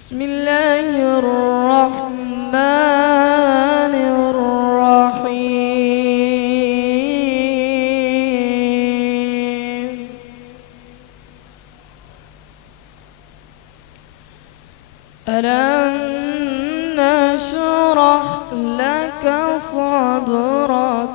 बिस्मिल्लाहिर्रहमानिर्रहीम। अलम नशरह लक सदरक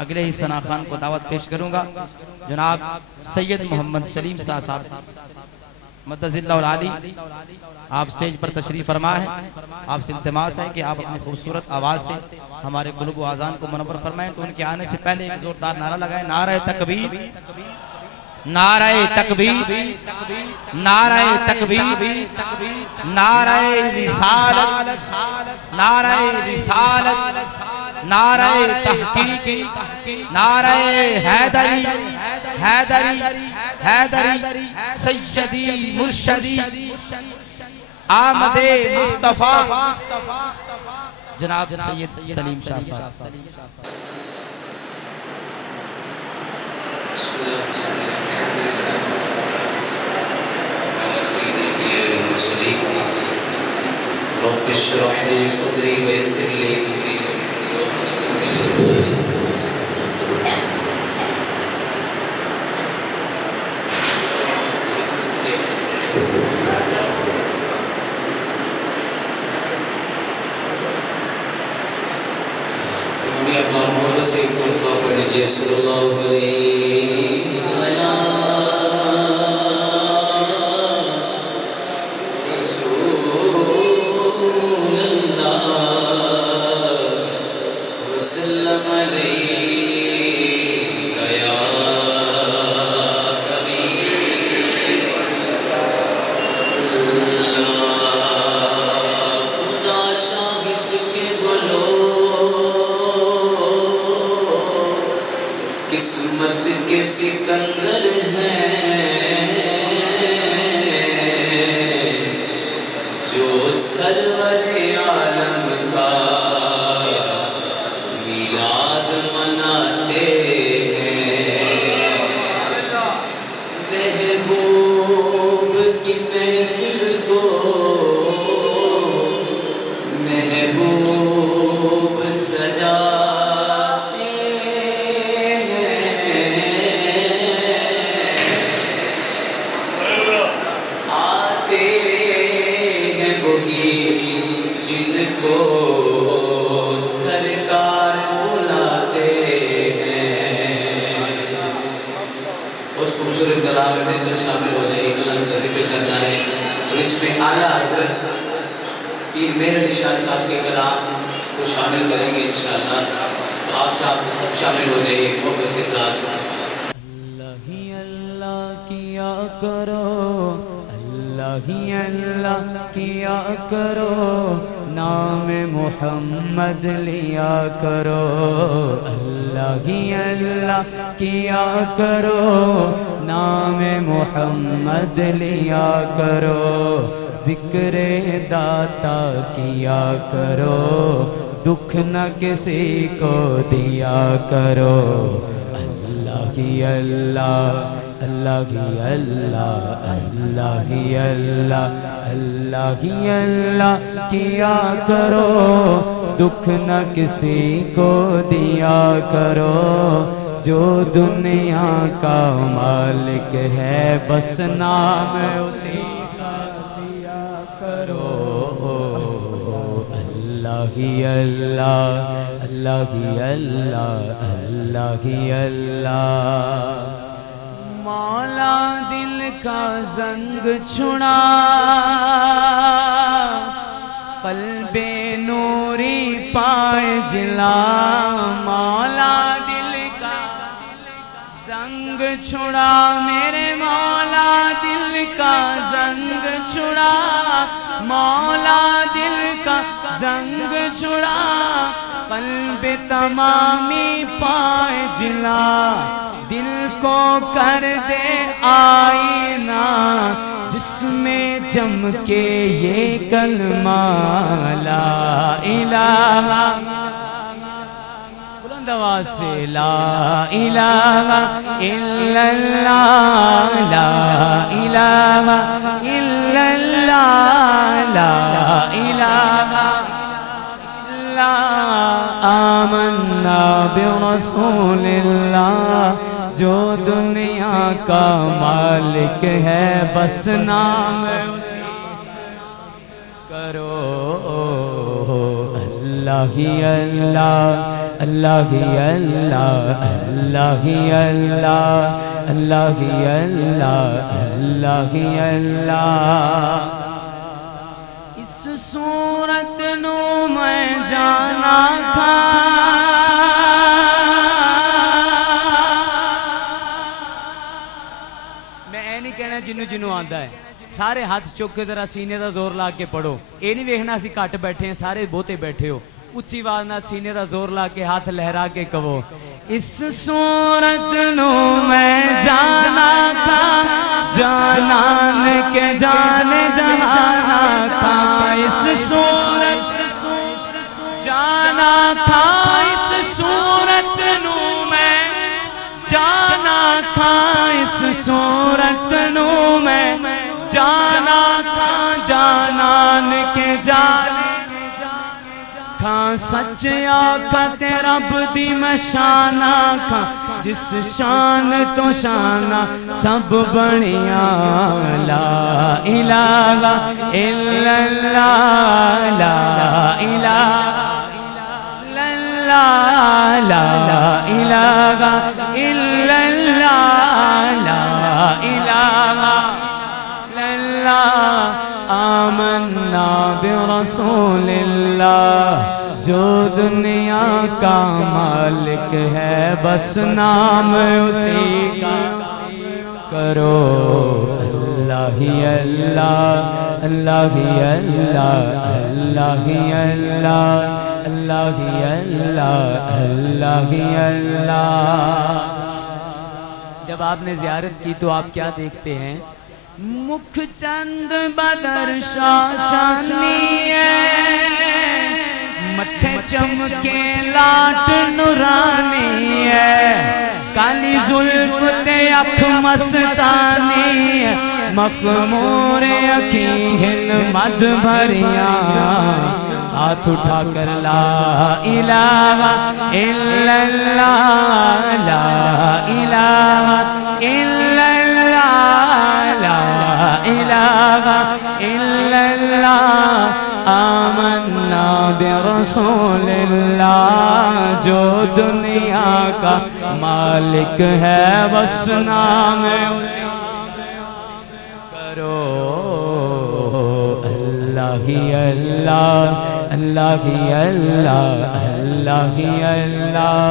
अगले ही सना खान को दावत पेश करूंगा। जनाब सैयद मोहम्मद सलीम साहब मद्दजिल्लाहुल आली, आप स्टेज पर तशरीफ फरमा है। आपसे इल्तिमास है कि आप अपनी खूबसूरत आवाज़ से हमारे कुलूब व आज़ान को मुनव्वर फरमाएं। तो उनके आने से पहले एक जोरदार नारा लगाएं, नारे तकबीर, नारे तकबीर, नारे तकबीर, नारे रिसालत, नारे रिसालत, नारे तहकीक, नारे हैदरी, हैदरी, हैदरी, सैयदी मुर्शदी आमदे मुस्तफा जनाब सैयद सलीम शाह साहब। रब्ब इश्रह ली सदरी वयस्सिर ली अमरी अपना मोहब्बत से खुदा कर दीजिए सल्लल्लाहु अलैहि किस्मत के सिकंदर हैं जो सरवर आलम का मिलाद मनाते हैं। महबूब की महफिल को महबूब सजा समागम में अंदर शामिल हो जाइए। अल्लाह का जिक्र करना है और इसमें आला हज़रत पीर मेहर अली शाह साहब के कलाम को शामिल करेंगे इंशाअल्लाह। आप सब शामिल हो जाइए मोहब्बत के साथ। अल्लाह ही अल्लाह किया करो, अल्लाह ही अल्लाह किया करो, नाम मोहम्मद लिया करो। अल्लाह ही अल्लाह किया करो, नाम मोहम्मद लिया करो। जिक्र दाता किया करो, दुख न किसी को दिया करो। अल्लाह ही अल्लाह, अल्लाह ही अल्लाह, अल्लाह ही अल्लाह, अल्लाह ही अल्लाह किया करो, दुख न किसी को दिया करो। जो दुनिया का मालिक है बस नाम उसी का दिया करो। अल्लाह ही अल्लाह, अल्लाह ही अल्लाह, अल्लाह ही अल्लाह। मौला दिल का जंग छुड़ा, कल्बे नूरी पाए जिला। मौला दिल का जंग छुड़ा, मेरे मौला दिल का जंग छुड़ा, मौला दिल का जंग छुड़ा, कल्बे तमामी पाए जिला। दिल को कर दे आईना, जिसमें चमके ये कलमा ला इलाहा, बुलंद आवाज से ला इलाहा इल्लल्लाह, ला इलाहा इल्लल्लाह, ला इलाहा इल्लल्लाह। आमन्ना बिरसूलिल्लाह, जो दुनिया का मालिक है बस नाम उसी करो। अल्लाह ही अल्लाह, अल्लाह ही अल्लाह, अल्लाह ही अल्लाह, अल्लाह ही अल्लाह, अल्लाह ही अल्लाह। इस सूरत नू मैं जाना खा, जिन्नू जिन्नू आंदा है सारे हाथ चुक के जरा सीने का जोर ला के पढ़ो। ये नहीं वेखना असी घट बैठे हैं, सारे बहुते बैठे हो। उच्ची आवाज ना सीने का जोर ला के हाथ लहरा के कहो, इस सूरत नू मैं जाना था, जानान के जाने जहाना था। इस सूरत जाना था, इस सूरत नू मैं जाना था, इस सूरत नू मैं जाना था, जानान के जाने था। सच आका तेरा रब मैं शाना खा, जिस शान तो शाना सब बनिया। ला इलाहा इल्लल्लाह, ला इलाहा इल्लल्लाह, ला इलाहा इल्लल्लाह, ला इलाहा इल्लल्लाह। आमन्ना बिरसूलिल्लाह, जो दुनिया का मालिक है बस नाम उसी का करो। अल्लाह ही अल्लाह, अल्लाह ही अल्लाह, अल्लाह ही अल्लाह, अल्लाह ही अल्लाह, अल्लाह ही अल्लाह। जब आपने ज़ियारत की तो आप क्या देखते हैं? मुख चंद बदर शाशानी मथे चमके लाट नुरानी है, काली जुल्फ ते अख मस्तानी है, मखमूर अखीन मद भरिया। हाथ उठा कर ला इलाहा इल्लल्लाह, ला इलाहा इल्लल्लाह, ला इलाहा इल्लल्लाह। आमन्ना बिरसूलिल्लाह, जो दुनिया का मालिक है बस नाम उसी अल्लाह अल्लाह की अल्लाह अल्लाह की अल्लाह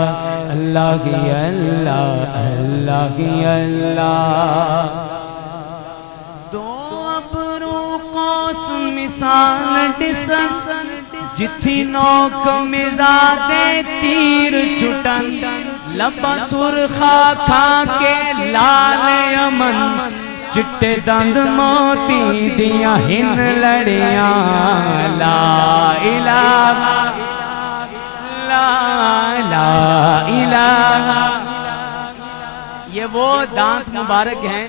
अल्लाह की अल्लाह अल्लाह की अल्लाह। दो अबरू कौस मिसाल डिसन जिथी नौक मिजादे तीर छुटन लबा सुरखा खा के लाल अमन चिट्टे दंद मोती दिया हिन लड़ियां ला इलाहा ला इलाहा। ये वो दांत मुबारक हैं,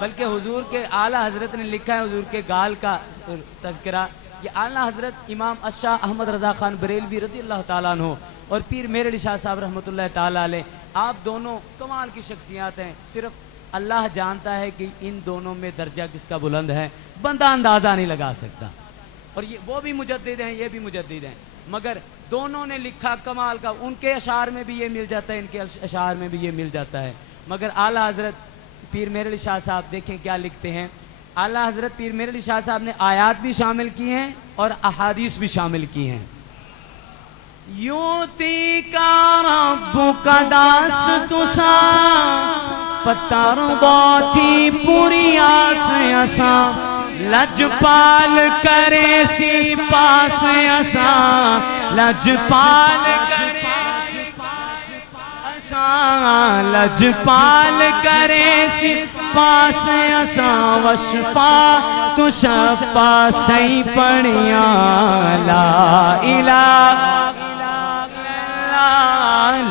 बल्कि हुजूर के आला हजरत ने लिखा है हुजूर के गाल का तज़किरा। ये आला हजरत इमाम अशाह अहमद रजा खान बरेलवी रज़ी अल्लाह ताला अन्हु और पीर मेरे अली शाह साहब रहमतुल्लाह ताला अलैह, आप दोनों कमाल की शख्सियत हैं। सिर्फ अल्लाह जानता है कि इन दोनों में दर्जा किसका बुलंद है, बंदा अंदाज़ा नहीं लगा सकता। और ये वो भी मुजद्दिद हैं, ये भी मुजद्दिद हैं, मगर दोनों ने लिखा कमाल का। उनके अशार में भी ये मिल जाता है, इनके अशार में भी ये मिल जाता है। मगर आला हजरत पीर मेरे अली शाह साहब देखें क्या लिखते हैं। आला हजरत पीर मेरे अली शाह साहब ने आयात भी शामिल की हैं और अहादीस भी शामिल की हैं। यूती का रब्बुका दास तुसा फतर थी पूरी आस असा लजपाल करे सी पास असा लजपाल करे असा लजपाल करे सी पास असा वशफा तु शफा सही पढ़िया ला इलाहा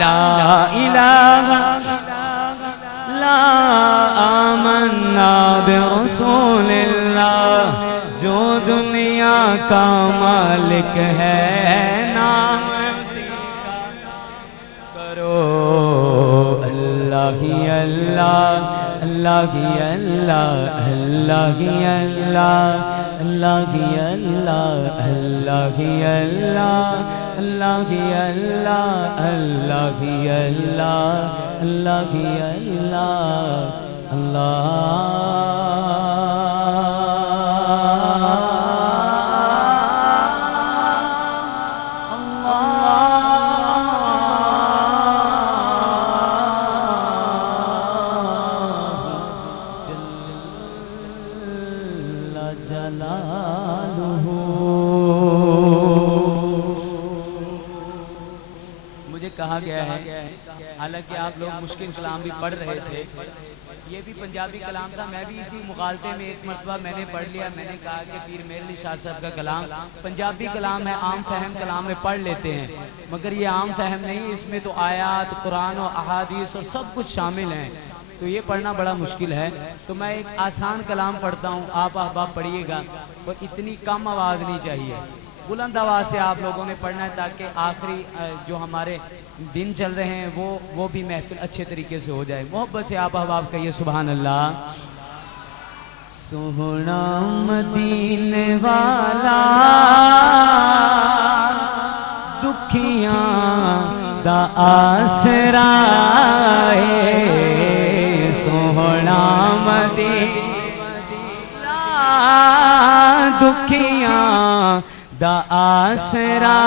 ला इलाहा ला आमन्ना बिरसूलिल्लाह जो दुनिया का मालिक है नाम करो अल्लाह ही अल्लाह अल्लाह की अल्लाह अल्लाह की अल्लाह अल्लाह की अल्लाह अल्लाह की अल्लाह अल्लाह की अल्लाह अल्लाह की अल्लाह अल्लाह की अल्लाह कहा गया है। हालांकि आप लोग मुश्किल कलाम भी पढ़ रहे थे, ये भी पंजाबी कलाम था। मैं भी इसी मुकालते में एक मरतबा मैंने पढ़ लिया। मैंने कहा कि पीर मेरे अली शाह साहब का कलाम पंजाबी कलाम है, आम फहम कलाम में पढ़ लेते हैं, मगर ये आम फहम नहीं, इसमें तो आयात कुरान और अहादीस और सब कुछ शामिल हैं, तो ये पढ़ना बड़ा मुश्किल है। तो मैं एक आसान कलाम पढ़ता हूँ, आप अहबाब पढ़िएगा, और इतनी कम आवाज़ नहीं चाहिए, बुलंद आवाज़ से आप लोगों ने पढ़ना है, ताकि आखिरी जो हमारे दिन चल रहे हैं वो भी महफिल अच्छे तरीके से हो जाए। मोहब्बत से आप अहबाब कहिए सुभान अल्लाह। सोहना मदीने वाला दुखियां दा आसरा है, सोहना मदीना दुखियां दा आसरा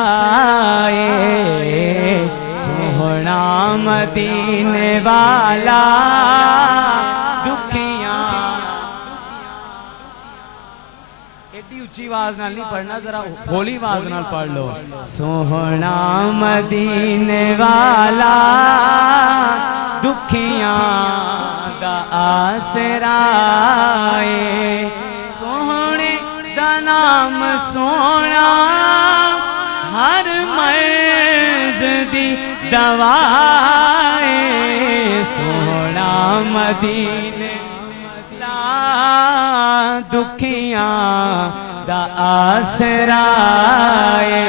है, सोहना मदीने वाला दुखियां। एडी उच्ची आवाज नाल नहीं पढ़ना, जरा हौली आवाज नाल पढ़ लो। सोहना मदीने वाला दुखियां दा आसरा है, सोहने दा नाम सोना हर मर्ज दी दवाए, सोहना मदीने दुखियां दा आसरा है।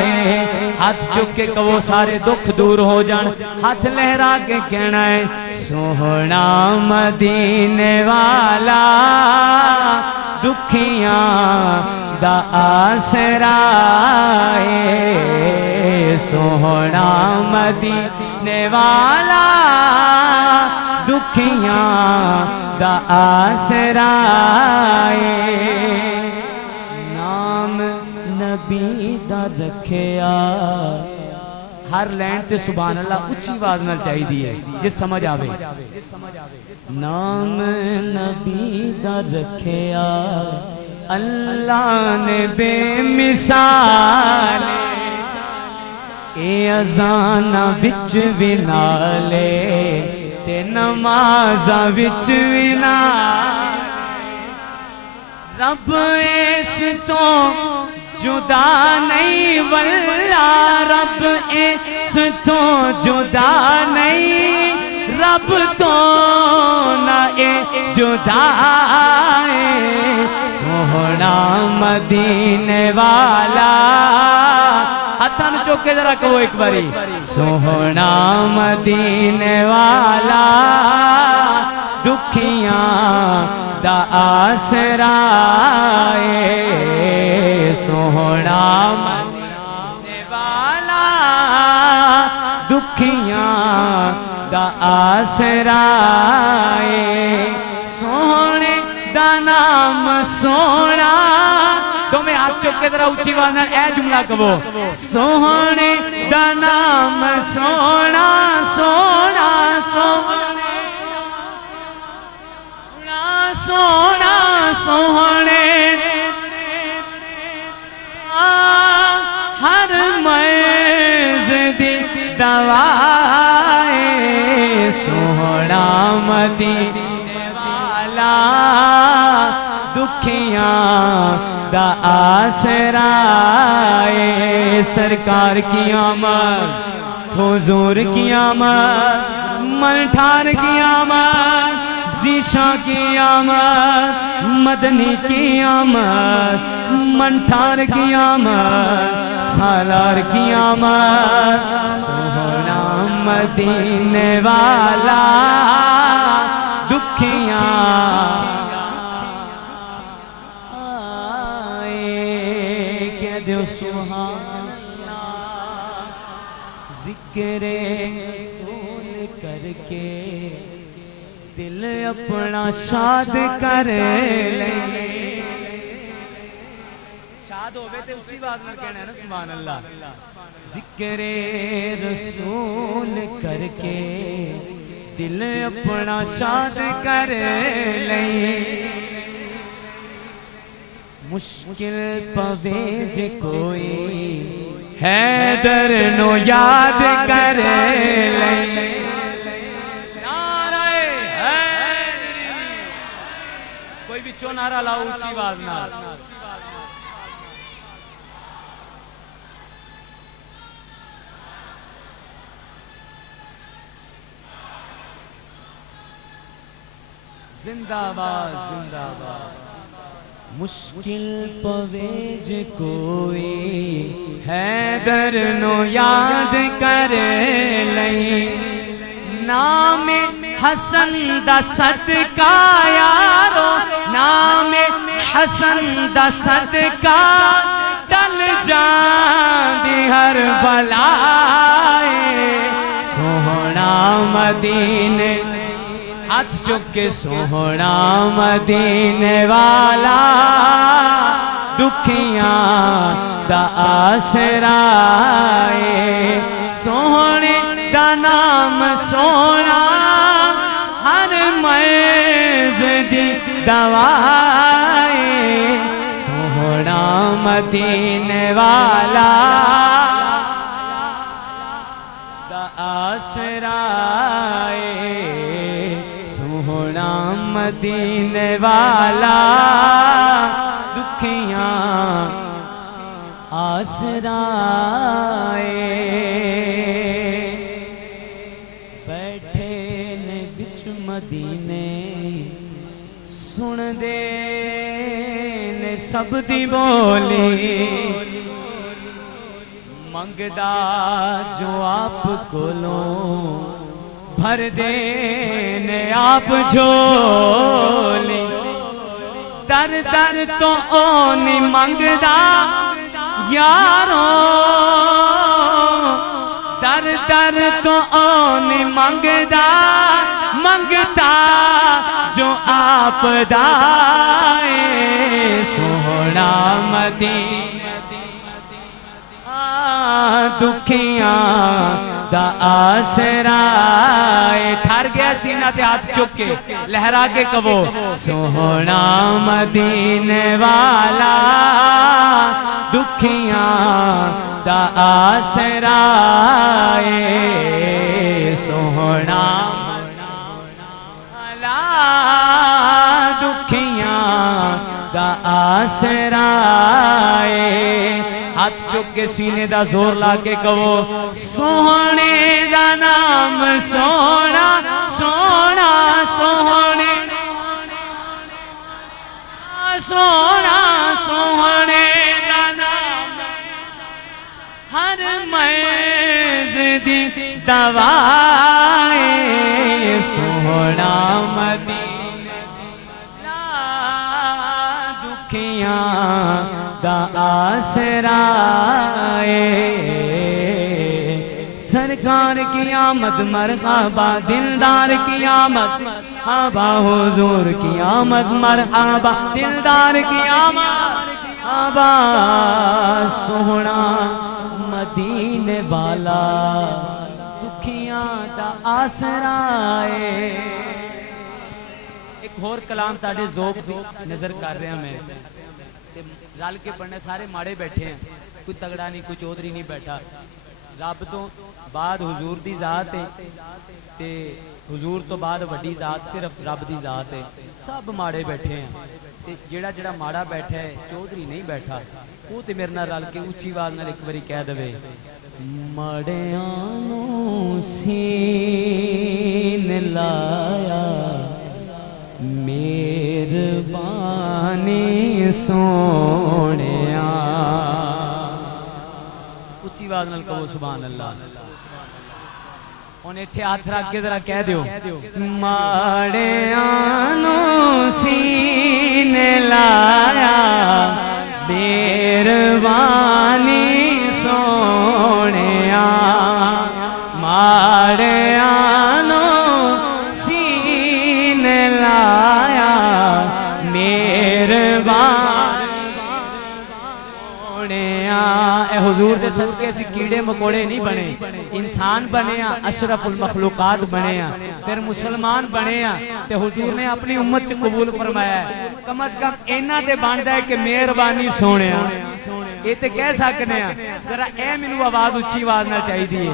हाथ चुक के कहो सारे दुख दूर हो जान, हाथ लहरा के कहना है सोहना मदीने वाला दुखियां दा आसरा है, सोहना मदीने वाला दुखियां दा आसरा है। नाम नबी हर लैन ते सुभान अल्लाह उच्ची आवाज नाल चाहिदी है जे समझ आवे। नाम नबी दा रखिया अल्लाह ने बेमिसाल, ए अजाना विच भी नाले ते नमाज़ा विच भी नाल। रब इस तो जुदा नहीं वल्ला, रब इस तो जुदा नहीं, रब तो ना ए जुदा है। सोहना मदीने वाला, हथां नूं चुक के जरा कहो एक बारी, सोहना मदीने वाला दुखियां दा आसरा है। सोहना मदीने वाला दुखियां दा आसरा है। सोहने दा नाम सोना, तो मैं हाथ चुक के जरा ऊंची आवाज नाल ए जुमला कहो, सोहने दा नाम सोना सोना सोना सोना सोहने हर मर्ज़ दी दवाए। सोहना मदीने वाला दुखियां दा आसरा है। सरकार की आमद, हुजूर की आमद, मलठान की आमद, ज़ीशा की आमद, मदनी की आमद, मंठार की आमद, सालार की आमद। सोहना मदीने वाला दुखियां कह दो सुहाना, जिक्रे रसूल करके दिल अपना शाद कर ले। शाद होवे ते उच्ची आवाज नाल कहना है ना सुभान अल्लाह। जिक्रे रसूल करके दिल अपना शाद कर ले। मुश्किल पवे जे कोई हैदर नो याद कर ले। कोई भी चो नारा लाओ ऊंची आवाज नाल। जिंदाबाद जिंदाबाद। मुश्किल पवे जे कोई हैदर नो याद कर लई। नाम हसन दा सदका यारो, नाम हसन दा सदका टल जांदी हर बलाए। सोहना मदीने हाथ चुक के, सोहना मदीने वाला दुखियां दा आसरा है। सोहने दा नाम सोना हर मर्ज़ दी दवाए। सोहना मदीने वाला दा आसरा है। सोहना मदीने वाला दुखियां आसरा है। बैठे ने बिच मदीने सुन दे ने सब दी बोली। मंगदा जो आप कोलों भर दे ने आप झोली। दर दर तो ओ नी मंगदा यारो, दर दर तो ओ नी मंगदा, मंगता जो आप दाए। सोहना मदीना दुखियां दा आसराए। ठहर गया सीना ते हाथ चुक के लहरा के कहो सोहना मदीने वाला दुखियां दा आसराए। सोहना वाला दुखियां दा आसराए। हाथ चुक के सीने दा जोर ला के कहो सोहने दा नाम सोना सोना सोहने सोना सोहने दा नाम हर मर्ज़ दी दवाए। सोहना मदीना दुखियां दा आसराए। सरकार की आमद मरहबा दिलदार की आमद आबा हुजूर की आमद मरहबा दिलदार की आमद आबा। सोहना मदीने वाला दुखियां दा आसराए। एक होर कलाम ताड़े ज़ोक दी नजर कर रहा मैं रल के पढ़ने सारे माड़े बैठे हैं कोई तगड़ा नहीं कोई चौधरी नहीं बैठा। रब तो बाद हुजूर दी जात है ते हुजूर तो बाद वड्डी जात सिर्फ रब दी जात है। सब माड़े बैठे हैं ते जेड़ा जेड़ा माड़ा बैठा है चौधरी नहीं बैठा वो ते मेरे नाल रल के उच्ची आवाज नाल एक बारी कह देवे माड़ियां नूं सीन लाया मेहरबानी सोनिया। उच्ची आवाज नाल कहो सुभान अल्लाह। हुण इत्थे हाथ रख के जरा कह दियो माड़ियां नूं सीने लाया मेहरबानी सोनिया। माड़ियां नूं सीने लाया मेहरबानी सोनिया। हुजूर दे सदके असीं कीड़े मकोड़े नहीं बने इंसान बने आ अशरफुल मखलूकात बने आ फिर मुसलमान बने आ ते हुजूर ने अपनी उम्मत च कबूल फरमाया है। कम अज कम इन्ना ते बनदा है कि मेहरबानी सोनिया ये ते कह सकने आ। जरा ए मैनू आवाज उच्ची आवाज नाल चाहिदी है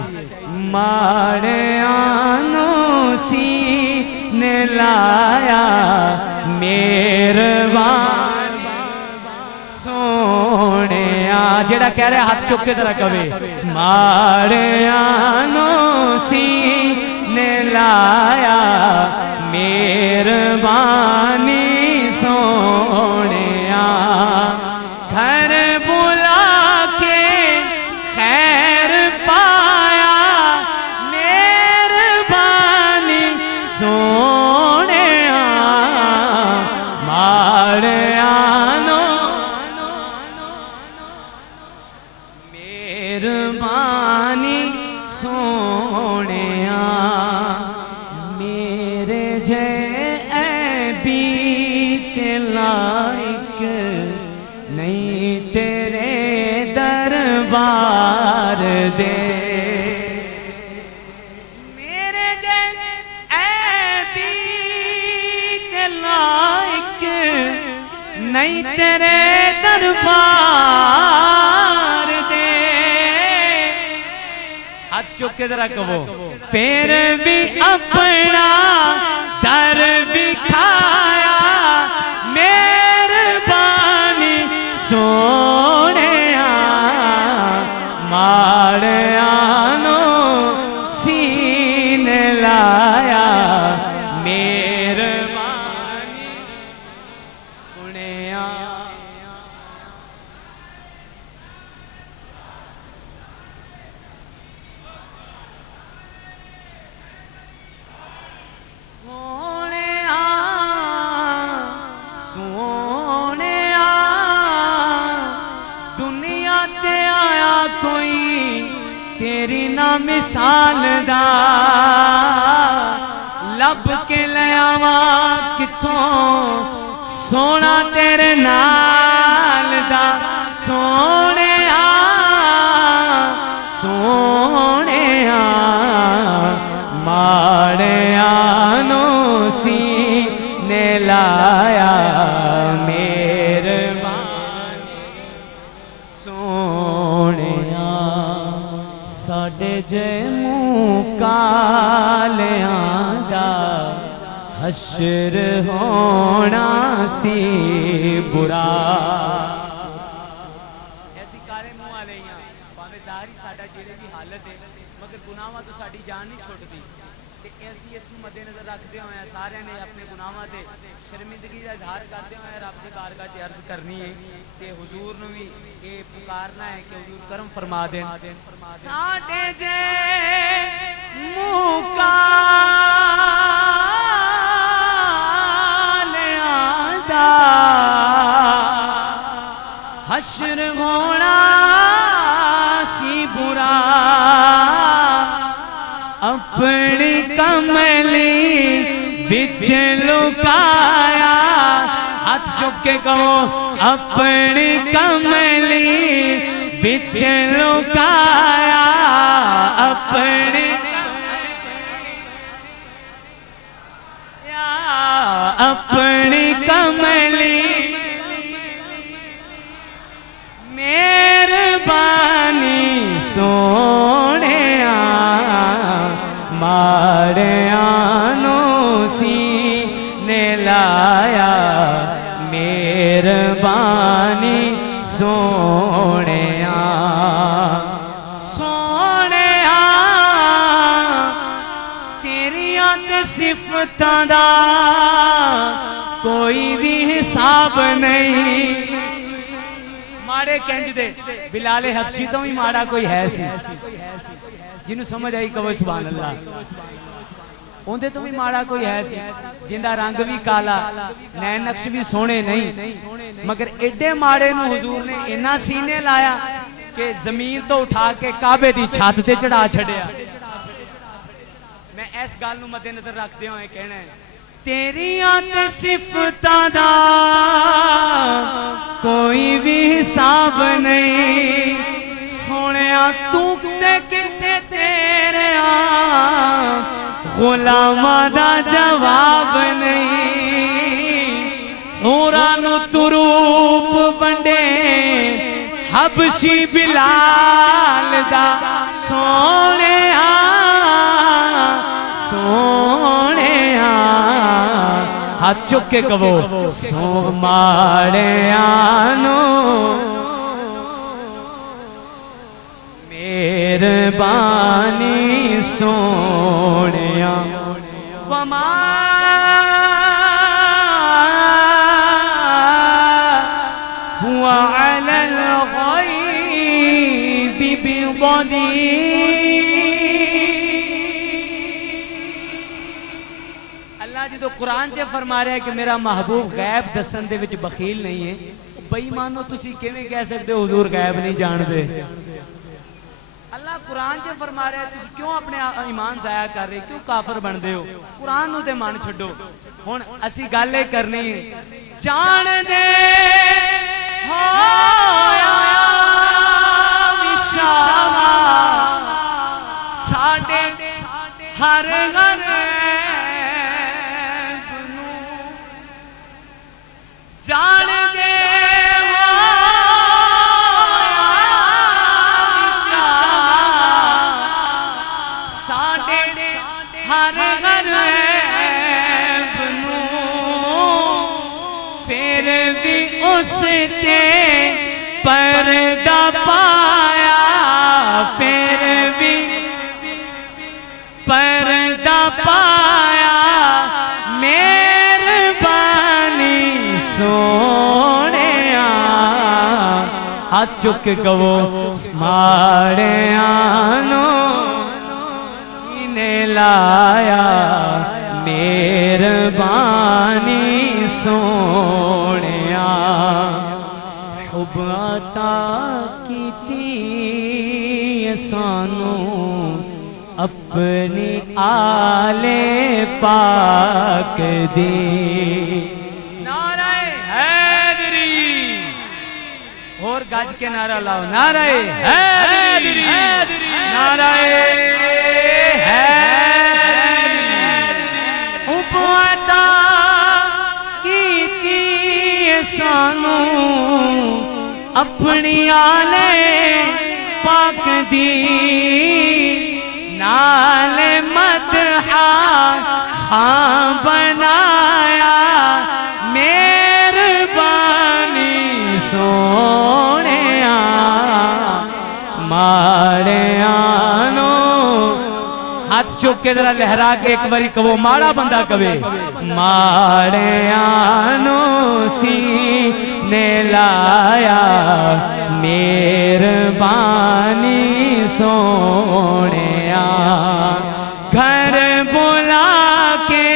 माड़ियां नूं सीने लाया मेहरबानी सोनिया। जेड़ा कह रहा हाथ चुक के जरा कवे माड़ियां नूं सीने लाया मेहरबानी सोनिया। घर बुला के खैर पाया मेहरबानी सोनिया। माड़ियां नूं मेहरबानी सोनिया। मेरे जैबी के लायक नहीं तेरे दरबार दे। मेरे जैबी के लायक नहीं तेरे दरबार दे। हाथ चुक के जरा कहो फिर भी अपना दर दिखाया मेहरबानी सोनिया। माड़ियां नूं सीने लाया मेहरबानी सोनिया। तेरी ना मिसाल दा लब के ले आवा किथों सोना तेरे नाल दा सोने आ मुकालियां दा हशर होना सी बुरा। ऐसी काले मुंह वाले भावें ज़ाहिरी साडा जेड़े भी हालत है मगर गुनाहां तो साडी जान नहीं छुटदी। ते ऐसी इस मद्देनजर रखते हुए सारे ने अपने गुनाहां ते शर्मिंदगी का इजहार करते हुए रब की बारगाह च अर्ज करनी है ते हुजूर नूं भी ये पुकारना है कि हुजूर करम फरमा देन साडे जे मुकालियां दा हशर होना सी बुरा। अपनी कमली बिच लुकाया हाथ चुक के कहो अपनी कमली बिच लुकाया अपनी अपनी कमली मेहरबानी सोने माड़ियानो सी ने लाया मेहरबानी सोने सोने तेरियां ते सिफतां दा कोई भी हिसाब नहीं। माड़े कंज दे बिलाले हबशी तो भी माड़ा कोई है सी जिन्हों समझ आई कहो सुभान अल्लाह। उनके तो भी माड़ा कोई है सी जिंदा रंग भी काला नैन नक्श भी सोने नहीं मगर एडे माड़े नूं हुजूर ने इन्ना सीने लाया कि जमीन तो उठा के काबे दी छत ते चढ़ा छड़िया। मैं इस गल नूं मद्देनजर रखते हुए कहना है तेरियां ते सिफतां दा कोई भी हिसाब नहीं। सोनिया तू ते किथे तेरे गुलामां दा जवाब नहीं। नूरां नूं तुरूप वंडे हबशी बिलाल दा सोनिया सोनिया हाथ चुक के कहो सो माड़ियानो मेहरबानी सोनिया वमा हुआ अलल गैबि अल्लाह जी तो कुरान च फरमा रहा है कि मेरा महबूब गैब दसन दे विच बखील नहीं है। बेईमानो तुसी किवें कह सकते हो हुजूर गैब नहीं जानते। अल्लाह कुरान च फरमा रहा है तुसी क्यों अपने ईमान जाया कर रहे क्यों काफर बनते हो। कुरान नूं ते मन छड्डो। हुण असी गल ये करनी है जान दे होया विशाला साडे हर घर जान दे हर घर फिर भी उसते पर्दा पाया फिर भी पर्दा पाया मेहरबानी सोनिया हाथ चुक कहो माड़ियानो लाया मेहरबानी सोनिया हुब अता कीती सानू अपनी आले पाक दी। नारे हैदरी और गज के नारा लाओ नारे हैदरी नारे उपवाता कीती सानू अपनी आले पाक दी नाल मदहा हाँ बनाया मेहरबानी सोनिया माड़ियानो हाथ चुक के जरा लहरा के एक बारी कहो माड़ा बंदा कवे माड़ियानो सीने लाया मेहरबानी सोनिया घर बुला के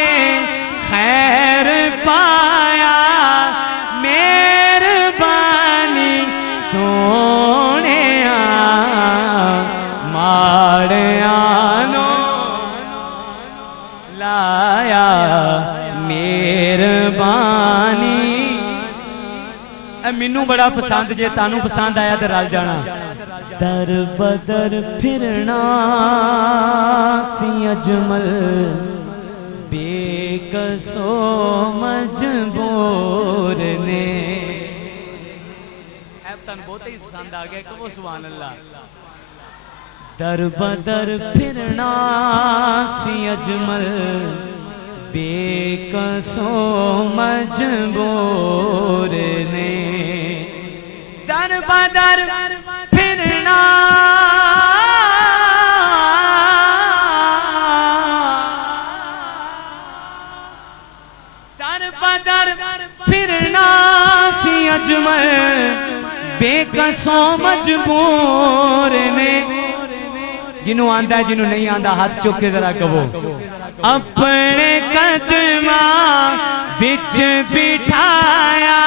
खैर पाया मेहरबानी सोनिया माड़ियानो लाया मेहरबानी। मैनू बड़ा पसंद जे तानू पसंद आया तो रल जाना। दर बदर फिरना सी अजमल बेकसो मजबूर ने बहुत ही पसंद आ गया कहो सुभान अल्लाह। दर बदर फिरना सी अजमल बेकसो मजबूर ने दर बदर फिरना दर बदर फिरना सी अजमल बेकसो मजबूर ने। जिन्हों आंदा है जिन्हों नहीं आंदा हाथ चुक के जरा कहो अपने कदमा विच बिठाया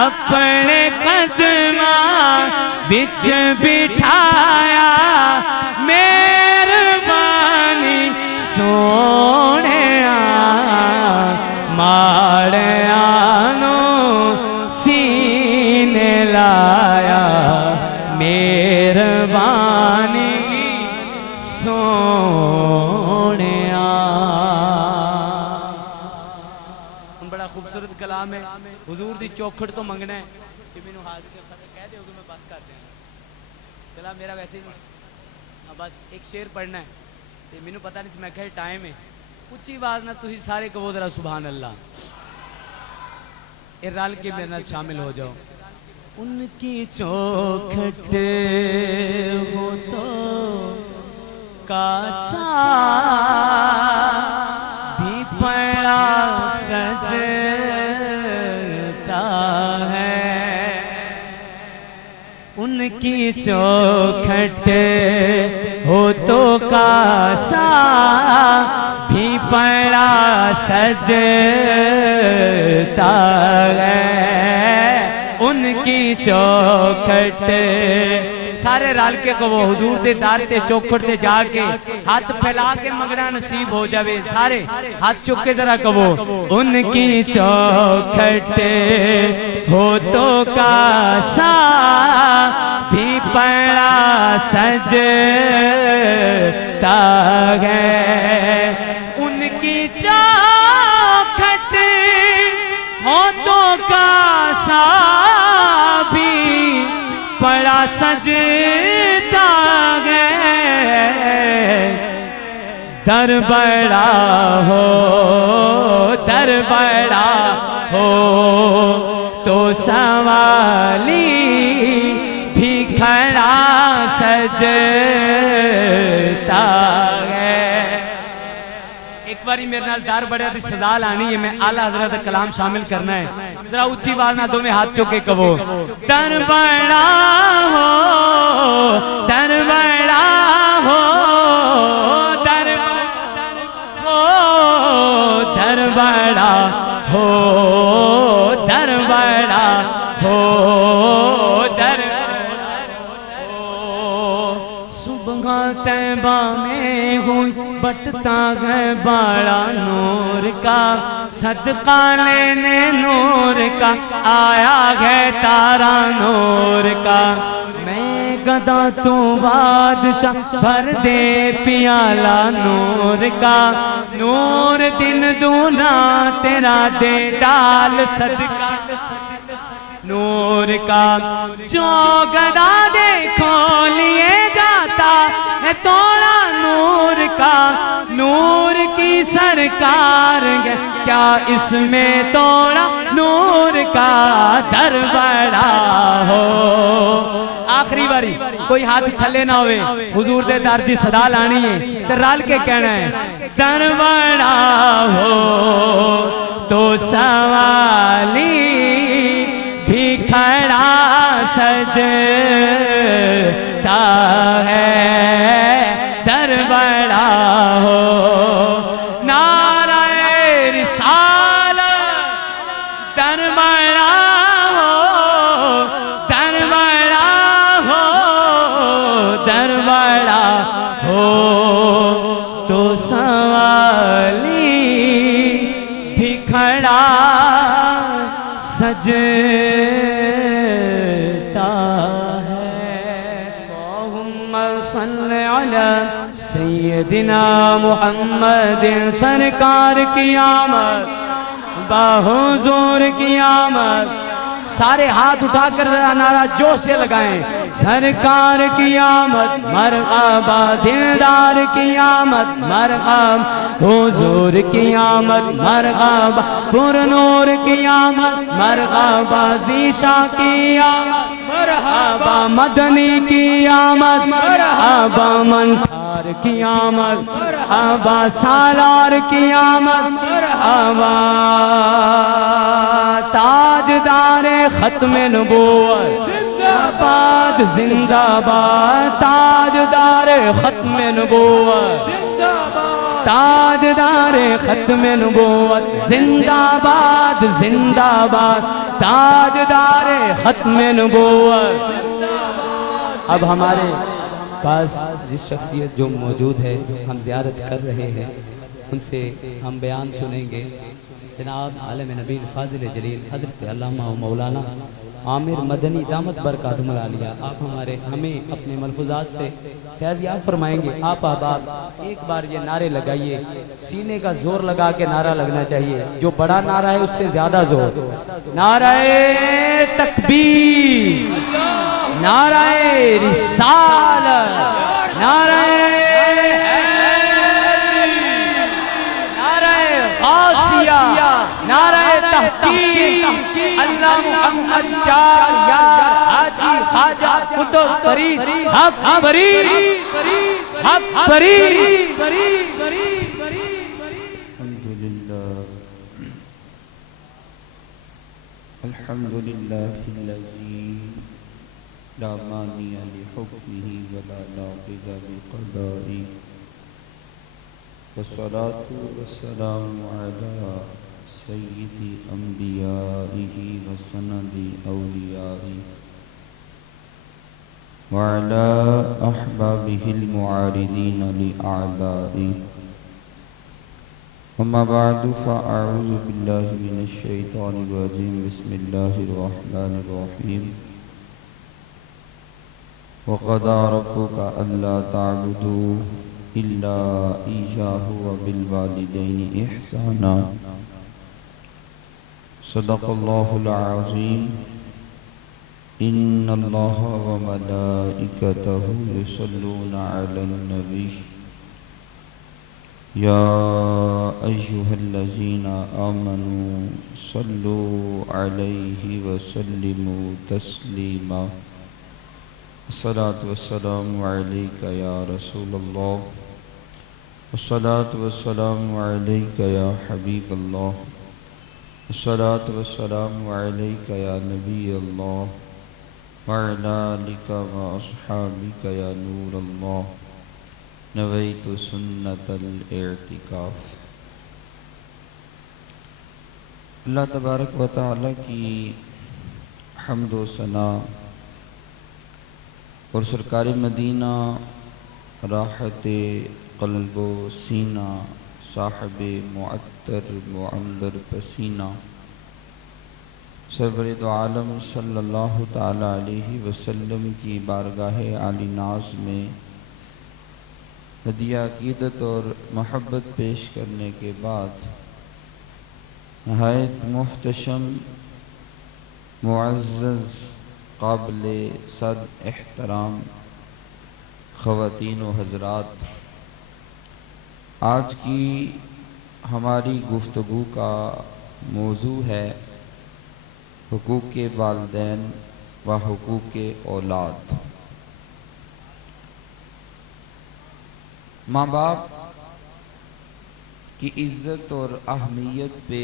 अपने कदमा विच बिठाया मेहरबानी सोनिया माड़ियानो सीने लाया मेहरबानी सोनिया। बड़ा खूबसूरत कलाम है हुजूर दी चौखट तो मंगना है कि मैनू हाजिर कह दोगे मैं बस कर देना चला मेरा वैसे ही बस एक शेर पढ़ना है तो मैनू पता नहीं मैं क्या टाइम है उच्ची आवाज ना तुम सारे कहो जरा सुभान अल्लाह ये रल के मेरे नाल शामिल हो जाओ। उनकी चौखट हो तो कासा भी पड़ा सजता है उनकी चौखट हो तो कासा भी पड़ा सजता है उनकी चौखट। सारे रल के कहो हुजूर दे दर ते चौखट ते जाके हाथ फैला के मंगना नसीब हो जावे। सारे हाथ चुक के जरा कहो उनकी चौखट हो तो कासा भी पड़ा सजता है उनकी चौखट हो तो कासा भी पड़ा सजता है दर बड़ा हो तो सवाली भी खड़ा सजता है। एक बारी मेरे नाल दर बड़े दी सदा लानी है मैं आला हजरत का कलाम शामिल करना है जरा ऊंची आवाज ना दो में हाथ चुके कहो दर बड़ा हो दर बड़ा हो दर हो दर बड़ा हो दर बड़ा हो दर सुबह तैबा में हुई बटता है बड़ा नूर का सदका लेने नूर का आया है तारा नूर का मैं गदा तू बादशाह भर दे पियाला नूर का नूर दिन दूना तेरा दे डाल सदका नूर का जो गदा देखो लिए जाता है तोड़ा नूर सरकार क्या इसमें तोड़ा नूर का दर बड़ा हो। आखिरी बारी कोई हाथ थले ना होवे, हुजूर दे दर दी सदा लानी है ते रल के कहना है दर बड़ा हो तो सवाली भी खड़ा सजता है। दर बड़ा हो नाराए रिसालत, दर बड़ा हो, दर बड़ा हो, दर बड़ा हो तो सवाली भी खड़ा सजता है। अल्लाहुम्मा सल्ली अला सय्यदिना मुहम्मद सरकार की आमद बाहुजूर की आमद। सारे हाथ उठाकर नारा जोश से लगाएं। सरकार की आमद मरहबा, दिलदार की आमद मरहबा, हुजूर की आमद मरहबा, पुरनूर की आमद मरहबा, ज़ीशा की आमद मरहबा, मदनी की आमद मरहबा, मंठार की आमद मरहबा, सालार की आमद मरहबा, ताजदार खत्म नबूवत जिंदाबाद जिंदाबाद, ताजदार खत्म नबूवत ताजदार खत्म नबूवत जिंदाबाद जिंदाबाद, ताजदार खत्म नबूवत। अब हमारे पास जिस शख्सियत जो मौजूद है हम ज़ियारत कर रहे हैं उनसे हम बयान सुनेंगे। जनाब आलम नबी फाजिल जलील हज़रत अल्लामा व मौलाना आमिर मदनी दामत बरकातुहुल आलिया, आप हमें अपने मलफूजात से फैज़याब फरमाएंगे। आप आबाद एक बार ये नारे लगाइए, सीने का जोर लगा के नारा लगना चाहिए, जो बड़ा नारा है उससे ज्यादा जोर। नाराए तकबीर, नाराए रिसालत, नाराए नाराए तहकीक, अल्लाह मुहम्मद चार यार हाजी ख्वाजा कुतुब फरीद हक फरीद हक फरीद। अल्हम्दुलिल्लाहिल्लज़ी ला मानिअ लिहुक्मिही वला नाक़िज़ लिक़दाइही, वस्सलातु वस्सलामु अला सय्यिदी अंबियाइही व सनदी औलियाइही व अला अहबाबिहिल मुआरिदीन लिअअदाइही। अम्मा बअदु फ़अऊज़ु बिल्लाहि मिनश शैतानिर रजीम। बिस्मिल्लाहिर रहमानिर रहीम। व क़ज़ा रब्बुका अल्ला तअबुदू इल्ला इय्याहु व बिल वालिदैनि इहसाना। सदक़ल्लाहुल अज़ीम। इन्नल्लाहा व मलाइकतहु युसल्लूना अलन नबी या अय्युहल्लज़ीना आमनू सल्लू अलैहि व सल्लिमू तस्लीमा। अस्सलातु वस्सलामु अलैका या रसूलल्लाह, अस्सलातु वस्सलामु अलैका या हबीबल्लाह, अस्सलातु वस्सलामु अलैका या नबीयल्लाह व अला आलिका व अस्हाबिका या नूरल्लाह। नवैतु सुन्नतल इर्तिकाफ। अल्लाह तबारक व तआला की हम्द व सना और सरकार मदीना राहत क़ल्ब व सीना साहिब मुअत्तर मुअम्बर पसीना सरवर दो आलम सल्लल्लाहु ताला अलैहि वसल्लम की बारगाह आली नाज में हदिया अक़ीदत और महब्बत पेश करने के बाद नहायत मुहतशम मुअज़्ज़ज़ काबिल सद एहतराम ख़वातीन व हज़रात, आज की हमारी गुफ्तगू का मौजू है हुकूक वालिदैन व हुकूक औलाद। माँ बाप की इज़्ज़त और अहमियत पे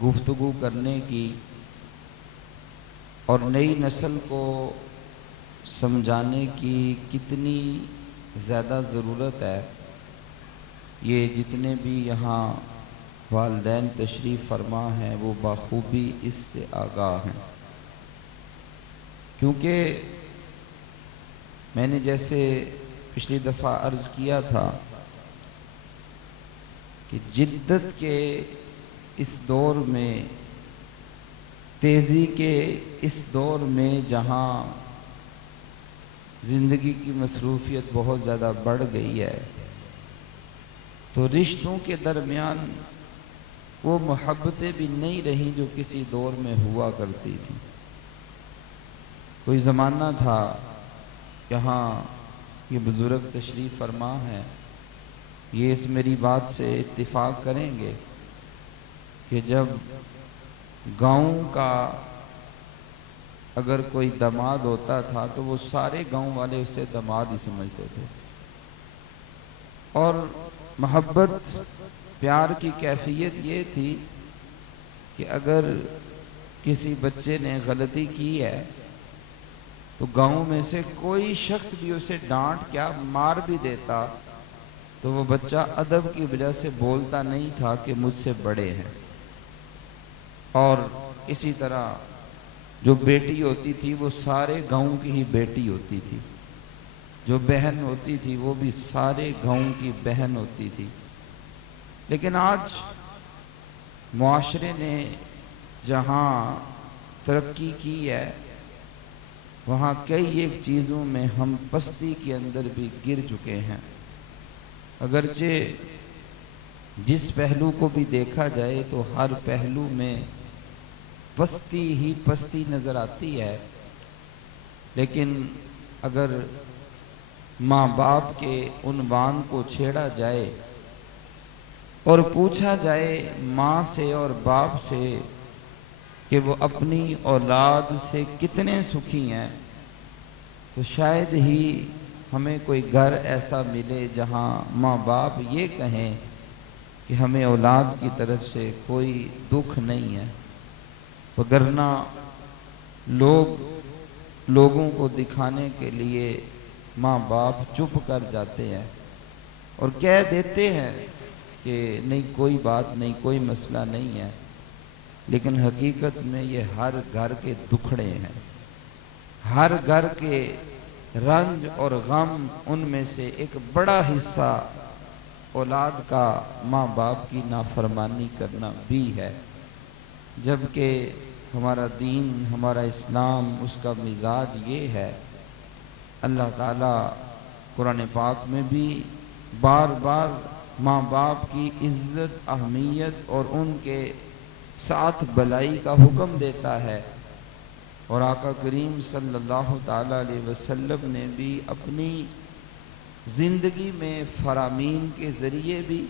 गुफ्तगू करने की और नई नस्ल को समझाने की कितनी ज़्यादा ज़रूरत है, ये जितने भी यहाँ वालिदैन तशरीफ़ फरमा हैं वो बाखूबी इससे आगाह हैं। क्योंकि मैंने जैसे पिछली दफ़ा अर्ज़ किया था कि जिद्दत के इस दौर में, तेज़ी के इस दौर में जहाँ ज़िंदगी की मसरूफ़ियत बहुत ज़्यादा बढ़ गई है, तो रिश्तों के दरमियान वो मोहब्बतें भी नहीं रही जो किसी दौर में हुआ करती थी। कोई ज़माना था, यहाँ ये बुज़ुर्ग तशरीफ़ फरमा है, ये इस मेरी बात से इत्तिफ़ाक़ करेंगे कि जब गाँव का अगर कोई दामाद होता था तो वो सारे गांव वाले उसे दामाद ही समझते थे। और मोहब्बत प्यार की कैफियत ये थी कि अगर किसी बच्चे ने गलती की है तो गांव में से कोई शख्स भी उसे डांट क्या मार भी देता तो वो बच्चा अदब की वजह से बोलता नहीं था कि मुझसे बड़े हैं। और इसी तरह जो बेटी होती थी वो सारे गांव की ही बेटी होती थी, जो बहन होती थी वो भी सारे गांव की बहन होती थी। लेकिन आज मुआशरे ने जहाँ तरक्की की है वहाँ कई एक चीज़ों में हम पस्ती के अंदर भी गिर चुके हैं। अगरचे जिस पहलू को भी देखा जाए तो हर पहलू में पस्ती ही पस्ती नज़र आती है, लेकिन अगर माँ बाप के उन्वान को छेड़ा जाए और पूछा जाए माँ से और बाप से कि वो अपनी औलाद से कितने सुखी हैं, तो शायद ही हमें कोई घर ऐसा मिले जहाँ माँ बाप ये कहें कि हमें औलाद की तरफ से कोई दुख नहीं है। वगरना लोगों को दिखाने के लिए माँ बाप चुप कर जाते हैं और कह देते हैं कि नहीं कोई बात नहीं, कोई मसला नहीं है, लेकिन हकीकत में ये हर घर के दुखड़े हैं। हर घर के रंज और गम, उनमें से एक बड़ा हिस्सा औलाद का माँ बाप की नाफरमानी करना भी है। जबकि हमारा दीन, हमारा इस्लाम, उसका मिजाज ये है। अल्लाह ताला कुरान पाक में भी बार बार माँ बाप की इज़्ज़त, अहमियत और उनके साथ भलाई का हुक्म देता है। और आका करीम सल्लल्लाहु ताला अलैहि वसल्लम ने भी अपनी ज़िंदगी में फरामीन के ज़रिए भी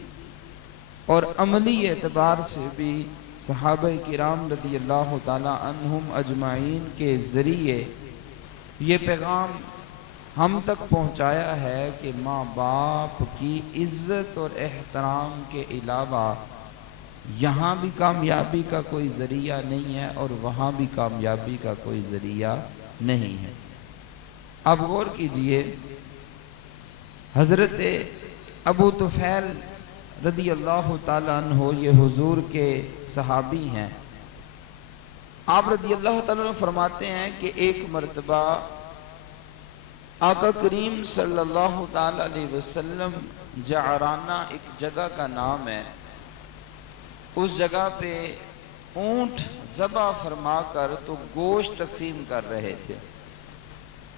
और अमली एतबार से भी सहाबा किराम रज़ियल्लाहु ताला अन्हुम अजमाइन के ज़रिए ये पैगाम हम तक पहुँचाया है कि माँ बाप की इज़्ज़त और एहतराम के अलावा यहाँ भी कामयाबी का कोई ज़रिया नहीं है और वहाँ भी कामयाबी का कोई ज़रिया नहीं है। अब गौर कीजिए, हज़रत अबू तुफ़ैल रज़ियल्लाहु ताला अन्हु ये हुजूर के सहाबी हैं। आप रज़ियल्लाहु ताला अन्हु फरमाते हैं कि एक मर्तबा आका करीम सल्लल्लाहु ताला अलैहि वसल्लम, जअराना एक जगह का नाम है, उस जगह पे ऊंट ज़बा फरमा कर तो गोश्त तकसीम कर रहे थे।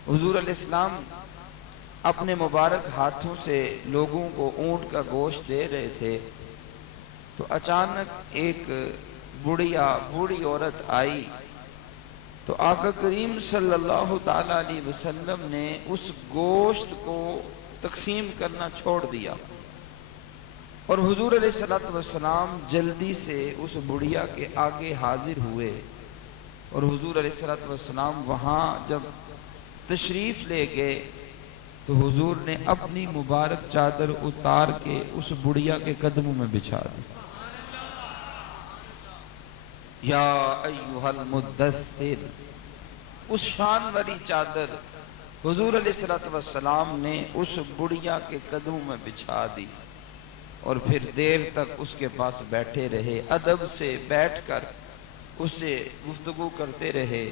हुजूर अलैहिस्सलाम अपने मुबारक हाथों से लोगों को ऊंट का गोश्त दे रहे थे, तो अचानक एक बूढ़ी औरत आई। तो आका करीम सल्लल्लाहु ताला अलैहि वसल्लम ने उस गोश्त को तकसीम करना छोड़ दिया और हुजूर अलैहिस्सलातु वस्सलाम जल्दी से उस बुढ़िया के आगे हाजिर हुए और हुजूर अलैहिस्सलातु वस्सलाम वहाँ जब तशरीफ ले गए तो हुजूर ने अपनी मुबारक चादर उतार के उस बुढ़िया के कदमों में बिछा दी। या अय्युहल मुद्दस्सिर, उस शान वाली चादर हुजूर अलैहिस्सलातु वस्सलाम ने उस बुढ़िया के कदमों में बिछा दी और फिर देर तक उसके पास बैठे रहे, अदब से बैठकर उससे गुफ्तगू करते रहे।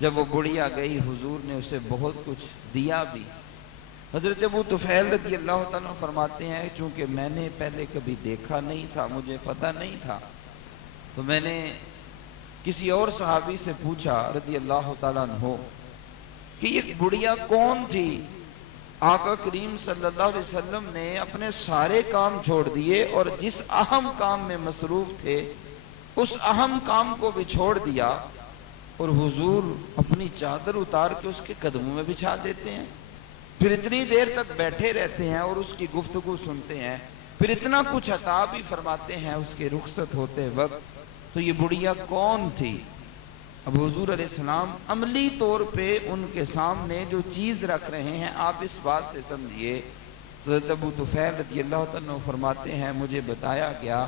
जब वो बुढ़िया गई हुजूर ने उसे बहुत कुछ दिया भी। हजरत अबू तुफैल रज़ी अल्लाह ताला फरमाते हैं चूंकि मैंने पहले कभी देखा नहीं था, मुझे पता नहीं था, तो मैंने किसी और सहाबी से पूछा रज़ी अल्लाह ताला अन्हु कि ये बुढ़िया कौन थी। आका करीम सल्लल्लाहु अलैहि वसल्लम ने अपने सारे काम छोड़ दिए और जिस अहम काम में मसरूफ थे उस अहम काम को भी छोड़ दिया और हुजूर अपनी चादर उतार के उसके कदमों में बिछा देते हैं, फिर इतनी देर तक बैठे रहते हैं और उसकी गुफ्तगू सुनते हैं, फिर इतना कुछ अता भी फरमाते हैं उसके रुखसत होते वक्त। तो ये बुढ़िया कौन थी। अब हुजूर अलैहिस्सलाम अमली तौर पे उनके सामने जो चीज रख रहे हैं आप इस बात से समझिए। तो अबू तुफैल रज़ियल्लाहु तआला फरमाते हैं मुझे बताया गया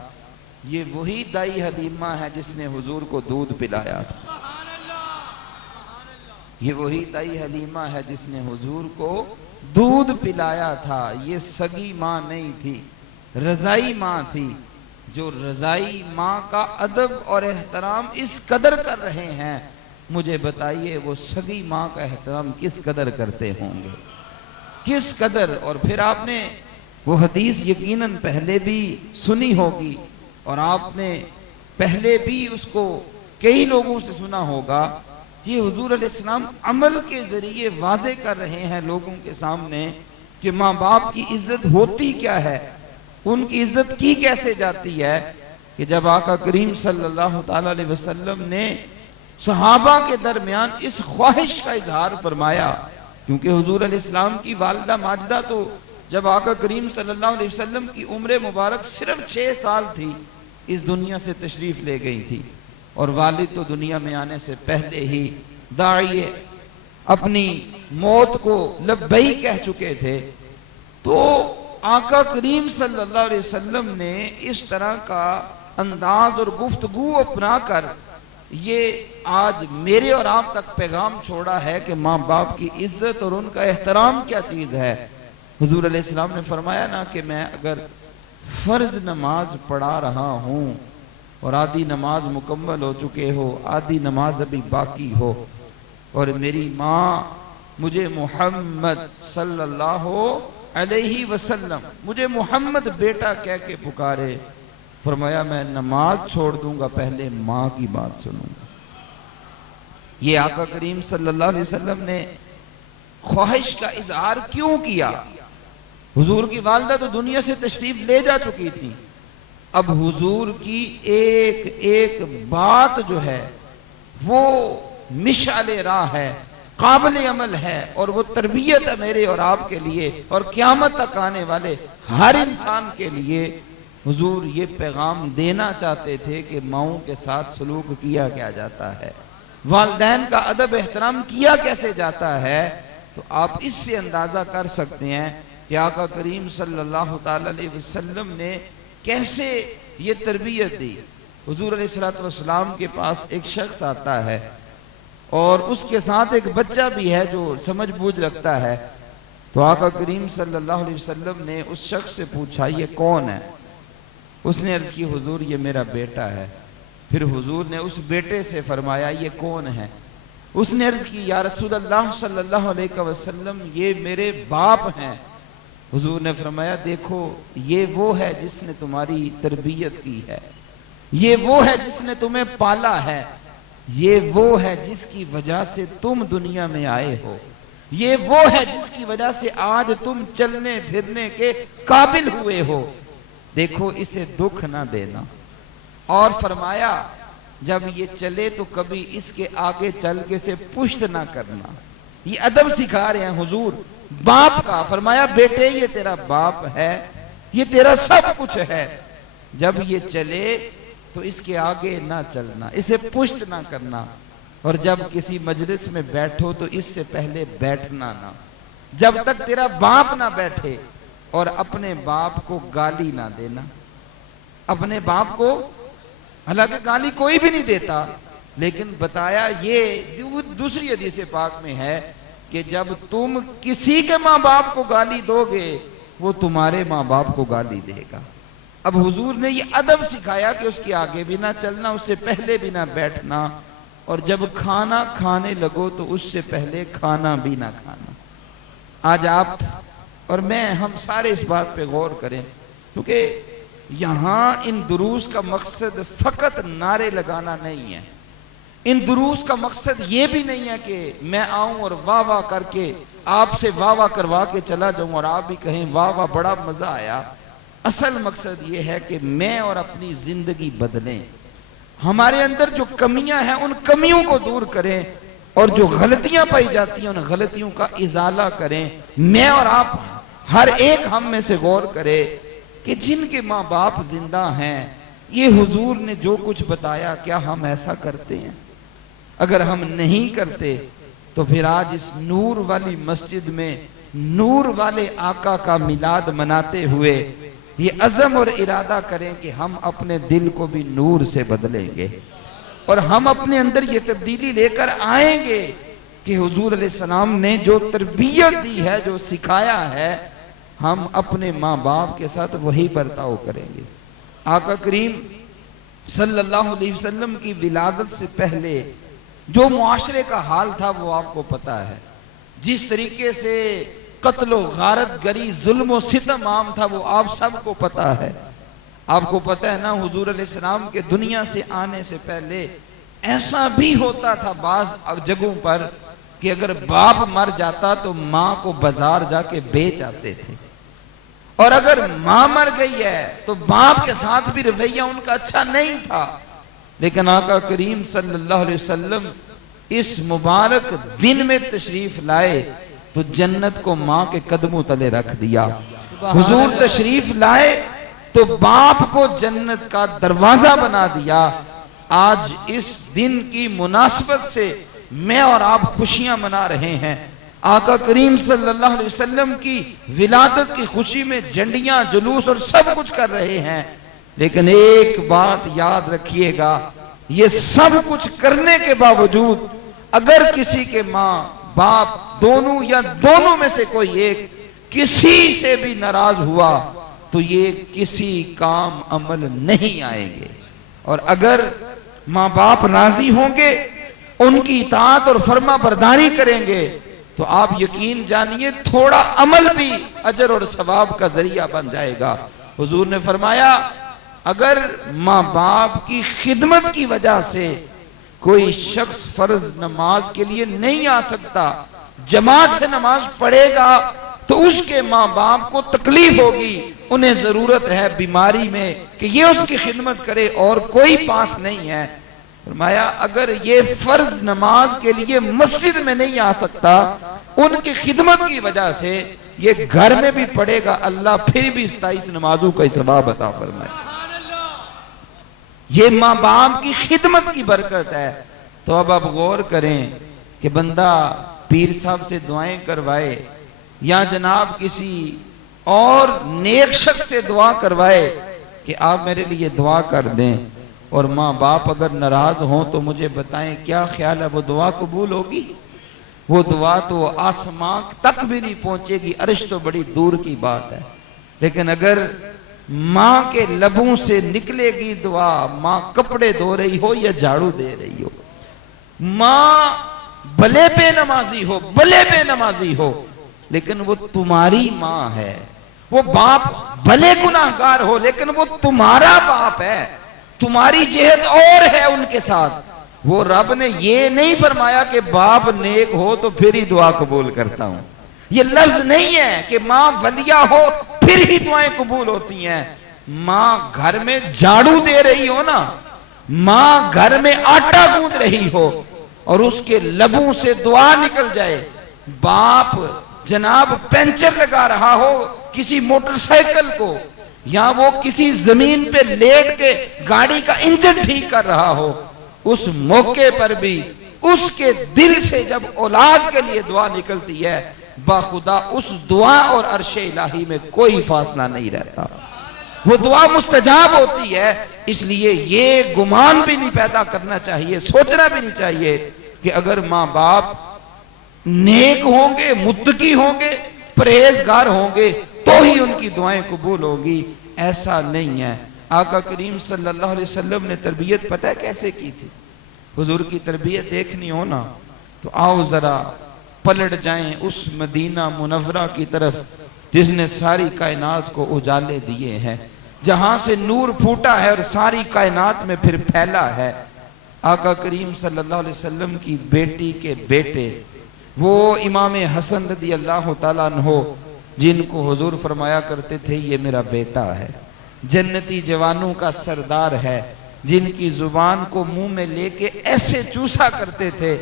ये वही दाई हलीमा है जिसने हुजूर को दूध पिलाया था, ये वही दाई हलीमा है जिसने हुजूर को दूध पिलाया था। ये सगी माँ नहीं थी, रजाई माँ थी। जो रजाई माँ का अदब और एहतराम इस कदर कर रहे हैं, मुझे बताइए वो सगी माँ का एहतराम किस कदर करते होंगे, किस कदर। और फिर आपने वो हदीस यकीनन पहले भी सुनी होगी और आपने पहले भी उसको कई लोगों से सुना होगा। ये हुजूर अलैहिस्सलाम अमल के जरिए वाजे कर रहे हैं लोगों के सामने कि माँ बाप की इज्जत होती क्या है, उनकी इज्जत की कैसे जाती है। कि जब आका करीम सल्लल्लाहु ताला अलैहि वसल्लम ने सहाबा के दरमियान इस ख्वाहिश का इजहार फरमाया, क्योंकि हुजूर अलैहिस्सलाम की वालिदा माजिदा तो जब आका करीम सल्लल्लाहु अलैहि वसल्लम की उम्र मुबारक सिर्फ 6 साल थी इस दुनिया से तशरीफ ले गई थी और वालिद तो दुनिया में आने से पहले ही दाई अपनी मौत को लब्बई कह चुके थे। तो आका करीम सल्लल्लाहु अलैहि वसल्लम ने इस तरह का अंदाज और गुफ्तगू अपना कर ये आज मेरे और आप तक पैगाम छोड़ा है कि माँ बाप की इज्जत और उनका एहतराम क्या चीज है। हुजूर अलैहिस्सलाम ने फरमाया ना कि मैं अगर फर्ज नमाज पढ़ा रहा हूँ और आधी नमाज मुकम्मल हो चुके हो, आधी नमाज अभी बाकी हो और मेरी माँ मुझे मोहम्मद सल्लल्लाहु अलैहि वसल्लम, मुझे मोहम्मद बेटा कह के पुकारे, फरमाया मैं नमाज छोड़ दूंगा, पहले माँ की बात सुनूंगा। ये आका करीम सल्लल्लाहु अलैहि वसल्लम ने ख्वाहिश का इजहार क्यों किया। हुजूर की वालिदा तो दुनिया से तशरीफ ले जा चुकी थी, अब हुजूर की एक एक बात जो है वो मिशाले राह है, काबिल अमल है और वो तरबियत है मेरे और आपके लिए और क़यामत तक आने वाले हर इंसान के लिए। हुजूर ये पैगाम देना चाहते थे कि माओं के साथ सलूक किया क्या जाता है, वालिदैन का अदब एहतराम किया कैसे जाता है। तो आप इससे अंदाजा कर सकते हैं कि आका करीम सल्लल्लाहु ताला अलैहि वसल्लम ने कैसे ये तरबियत दी। हुजूर अलैहिस्सलातु वस्सलाम के पास एक शख्स आता है और उसके साथ एक बच्चा भी है जो समझ बूझ रखता है। तो आका करीम सल्लल्लाहु अलैहि वसल्लम ने उस शख्स से पूछा ये कौन है। उसने अर्ज की हुजूर ये मेरा बेटा है। फिर हुजूर ने उस बेटे से फरमाया ये कौन है। उसने अर्ज की या रसूलल्लाह सल्लल्लाहु अलैहि वसल्लम ये मेरे बाप हैं। हुजूर ने फरमाया देखो ये वो है जिसने तुम्हारी तरबियत की है, ये वो है जिसने तुम्हें पाला है, ये वो है जिसकी वजह से तुम दुनिया में आए हो, ये वो है जिसकी वजह से आज तुम चलने फिरने के काबिल हुए हो। देखो इसे दुख ना देना। और फरमाया जब ये चले तो कभी इसके आगे चल के से पुष्ट ना करना। ये अदब सिखा रहे हैं हुजूर बाप का। फरमाया बेटे ये तेरा बाप है, ये तेरा सब कुछ है। जब ये चले तो इसके आगे ना चलना, इसे पुष्ट ना करना, और जब किसी मजलिस में बैठो तो इससे पहले बैठना ना, जब तक तेरा बाप ना बैठे। और अपने बाप को गाली ना देना, अपने बाप को, हालांकि गाली कोई भी नहीं देता, लेकिन बताया ये दूसरी हदीस पाक में है कि जब तुम किसी के माँ बाप को गाली दोगे वो तुम्हारे माँ बाप को गाली देगा। अब हुजूर ने ये अदब सिखाया कि उसके आगे भी ना चलना, उससे पहले भी ना बैठना, और जब खाना खाने लगो तो उससे पहले खाना भी ना खाना। आज आप और मैं, हम सारे इस बात पे गौर करें, क्योंकि यहां इन दुरूस का मकसद फकत नारे लगाना नहीं है। इन दुरूस का मकसद ये भी नहीं है कि मैं आऊं और वाह वाह करके आपसे वाह वाह करवा के चला जाऊं और आप भी कहें वाह वाह बड़ा मजा आया। असल मकसद ये है कि मैं और अपनी जिंदगी बदलें, हमारे अंदर जो कमियां हैं उन कमियों को दूर करें, और जो गलतियां पाई जाती हैं उन गलतियों का इजाला करें। मैं और आप हर एक हम में से गौर करे कि जिनके माँ बाप जिंदा हैं, ये हुजूर ने जो कुछ बताया क्या हम ऐसा करते हैं? अगर हम नहीं करते तो फिर आज इस नूर वाली मस्जिद में नूर वाले आका का मिलाद मनाते हुए ये अज़म और इरादा करें कि हम अपने दिल को भी नूर से बदलेंगे, और हम अपने अंदर ये तब्दीली लेकर आएंगे कि हुजूर अलैहिस्सलाम ने जो तरबियत दी है, जो सिखाया है, हम अपने माँ बाप के साथ वही बर्ताव करेंगे। आका करीम सल्लल्लाहु अलैहि वसल्लम की विलादत से पहले जो मुआशरे का हाल था वो आपको पता है। जिस तरीके से कत्ल गारत गरी जुल्म सितम आम था वो आप सबको पता है। आपको पता है ना, हुजूर अलैहिस्सलाम के दुनिया से आने से पहले ऐसा भी होता था बाज जगहों पर कि अगर बाप मर जाता तो माँ को बाजार जाके बेच आते थे, और अगर माँ मर गई है तो बाप के साथ भी रवैया उनका अच्छा नहीं था। लेकिन आका करीम सल्लल्लाहु अलैहि वसल्लम इस मुबारक दिन में तशरीफ लाए तो जन्नत को माँ के कदमों तले रख दिया। हुजूर तशरीफ लाए तो बाप को जन्नत का दरवाजा बना दिया। आज इस दिन की मुनासबत से मैं और आप खुशियां मना रहे हैं। आका करीम सल्लल्लाहु अलैहि वसल्लम की विलादत की खुशी में झंडियां, जुलूस और सब कुछ कर रहे हैं। लेकिन एक बात याद रखिएगा, ये सब कुछ करने के बावजूद अगर किसी के माँ बाप दोनों या दोनों में से कोई एक किसी से भी नाराज हुआ तो ये किसी काम अमल नहीं आएंगे। और अगर माँ बाप राजी होंगे, उनकी इताअत और फर्मा बरदारी करेंगे, तो आप यकीन जानिए थोड़ा अमल भी अजर और सवाब का जरिया बन जाएगा। हुजूर ने फरमाया, अगर माँ बाप की खिदमत की वजह से कोई शख्स फर्ज नमाज के लिए नहीं आ सकता, जमात से नमाज पढ़ेगा, तो उसके माँ बाप को तकलीफ होगी, उन्हें जरूरत है बीमारी में कि ये उसकी खिदमत करे और कोई पास नहीं है। फरमाया अगर ये फर्ज नमाज के लिए मस्जिद में नहीं आ सकता, उनकी खिदमत की वजह से ये घर में भी पढ़ेगा, अल्लाह फिर भी 27 नमाजों का सवाब अता फरमाए। ये माँ बाप की खिदमत की बरकत है। तो अब आप गौर करें कि बंदा पीर साहब से दुआएं करवाए या जनाब किसी और नेक शख्स से दुआ करवाए कि आप मेरे लिए दुआ कर दें, और माँ बाप अगर नाराज हों तो मुझे बताएं क्या ख्याल है, वो दुआ कबूल होगी? वो दुआ तो आसमां तक भी नहीं पहुंचेगी, अर्श तो बड़ी दूर की बात है। लेकिन अगर माँ के लबों से निकलेगी दुआ, माँ कपड़े धो रही हो या झाड़ू दे रही हो, माँ भले बेनमाजी हो, भले बेनमाजी हो, लेकिन वो तुम्हारी माँ है। वो बाप भले गुनाहगार हो, लेकिन वो तुम्हारा बाप है, तुम्हारी जेहद और है उनके साथ। वो रब ने ये नहीं फरमाया कि बाप नेक हो तो फिर ही दुआ कबूल करता हूं। ये लफ्ज नहीं है कि माँ वलिया हो फिर ही दुआएं कबूल होती हैं। माँ घर में झाड़ू दे रही हो ना, माँ घर में आटा गूंद रही हो और उसके लबों से दुआ निकल जाए, बाप जनाब पंचर लगा रहा हो किसी मोटरसाइकिल को, या वो किसी जमीन पे लेट के गाड़ी का इंजन ठीक कर रहा हो, उस मौके पर भी उसके दिल से जब औलाद के लिए दुआ निकलती है, बाखुदा उस दुआ और अर्शे इलाही में कोई फासला नहीं रहता, वो दुआ मुस्तजाब होती है। इसलिए ये गुमान भी नहीं पैदा करना चाहिए, सोचना भी नहीं चाहिए कि अगर माँ बाप नेक होंगे, मुत्तकी होंगे, परहेजगार होंगे तो ही उनकी दुआएं कबूल होगी। ऐसा नहीं है। आका करीम सल्लल्लाहु अलैहि वसल्लम ने तरबियत पता है कैसे की थी? हुजूर की तरबियत देखनी हो ना तो आओ जरा पलट जाएं उस मदीना मुनव्वरा की तरफ जिसने सारी कायनात को उजाले दिए हैं, जहां से नूर फूटा है और सारी कायनात में फिर फैला है। आका करीम सल्लल्लाहु अलैहि वसल्लम की बेटी के बेटे वो इमाम हसन रदी अल्लाह तआला अन्हो, जिनको हुजूर फरमाया करते थे ये मेरा बेटा है, जन्नती जवानों का सरदार है, जिनकी जुबान को मुंह में लेके ऐसे चूसा करते थे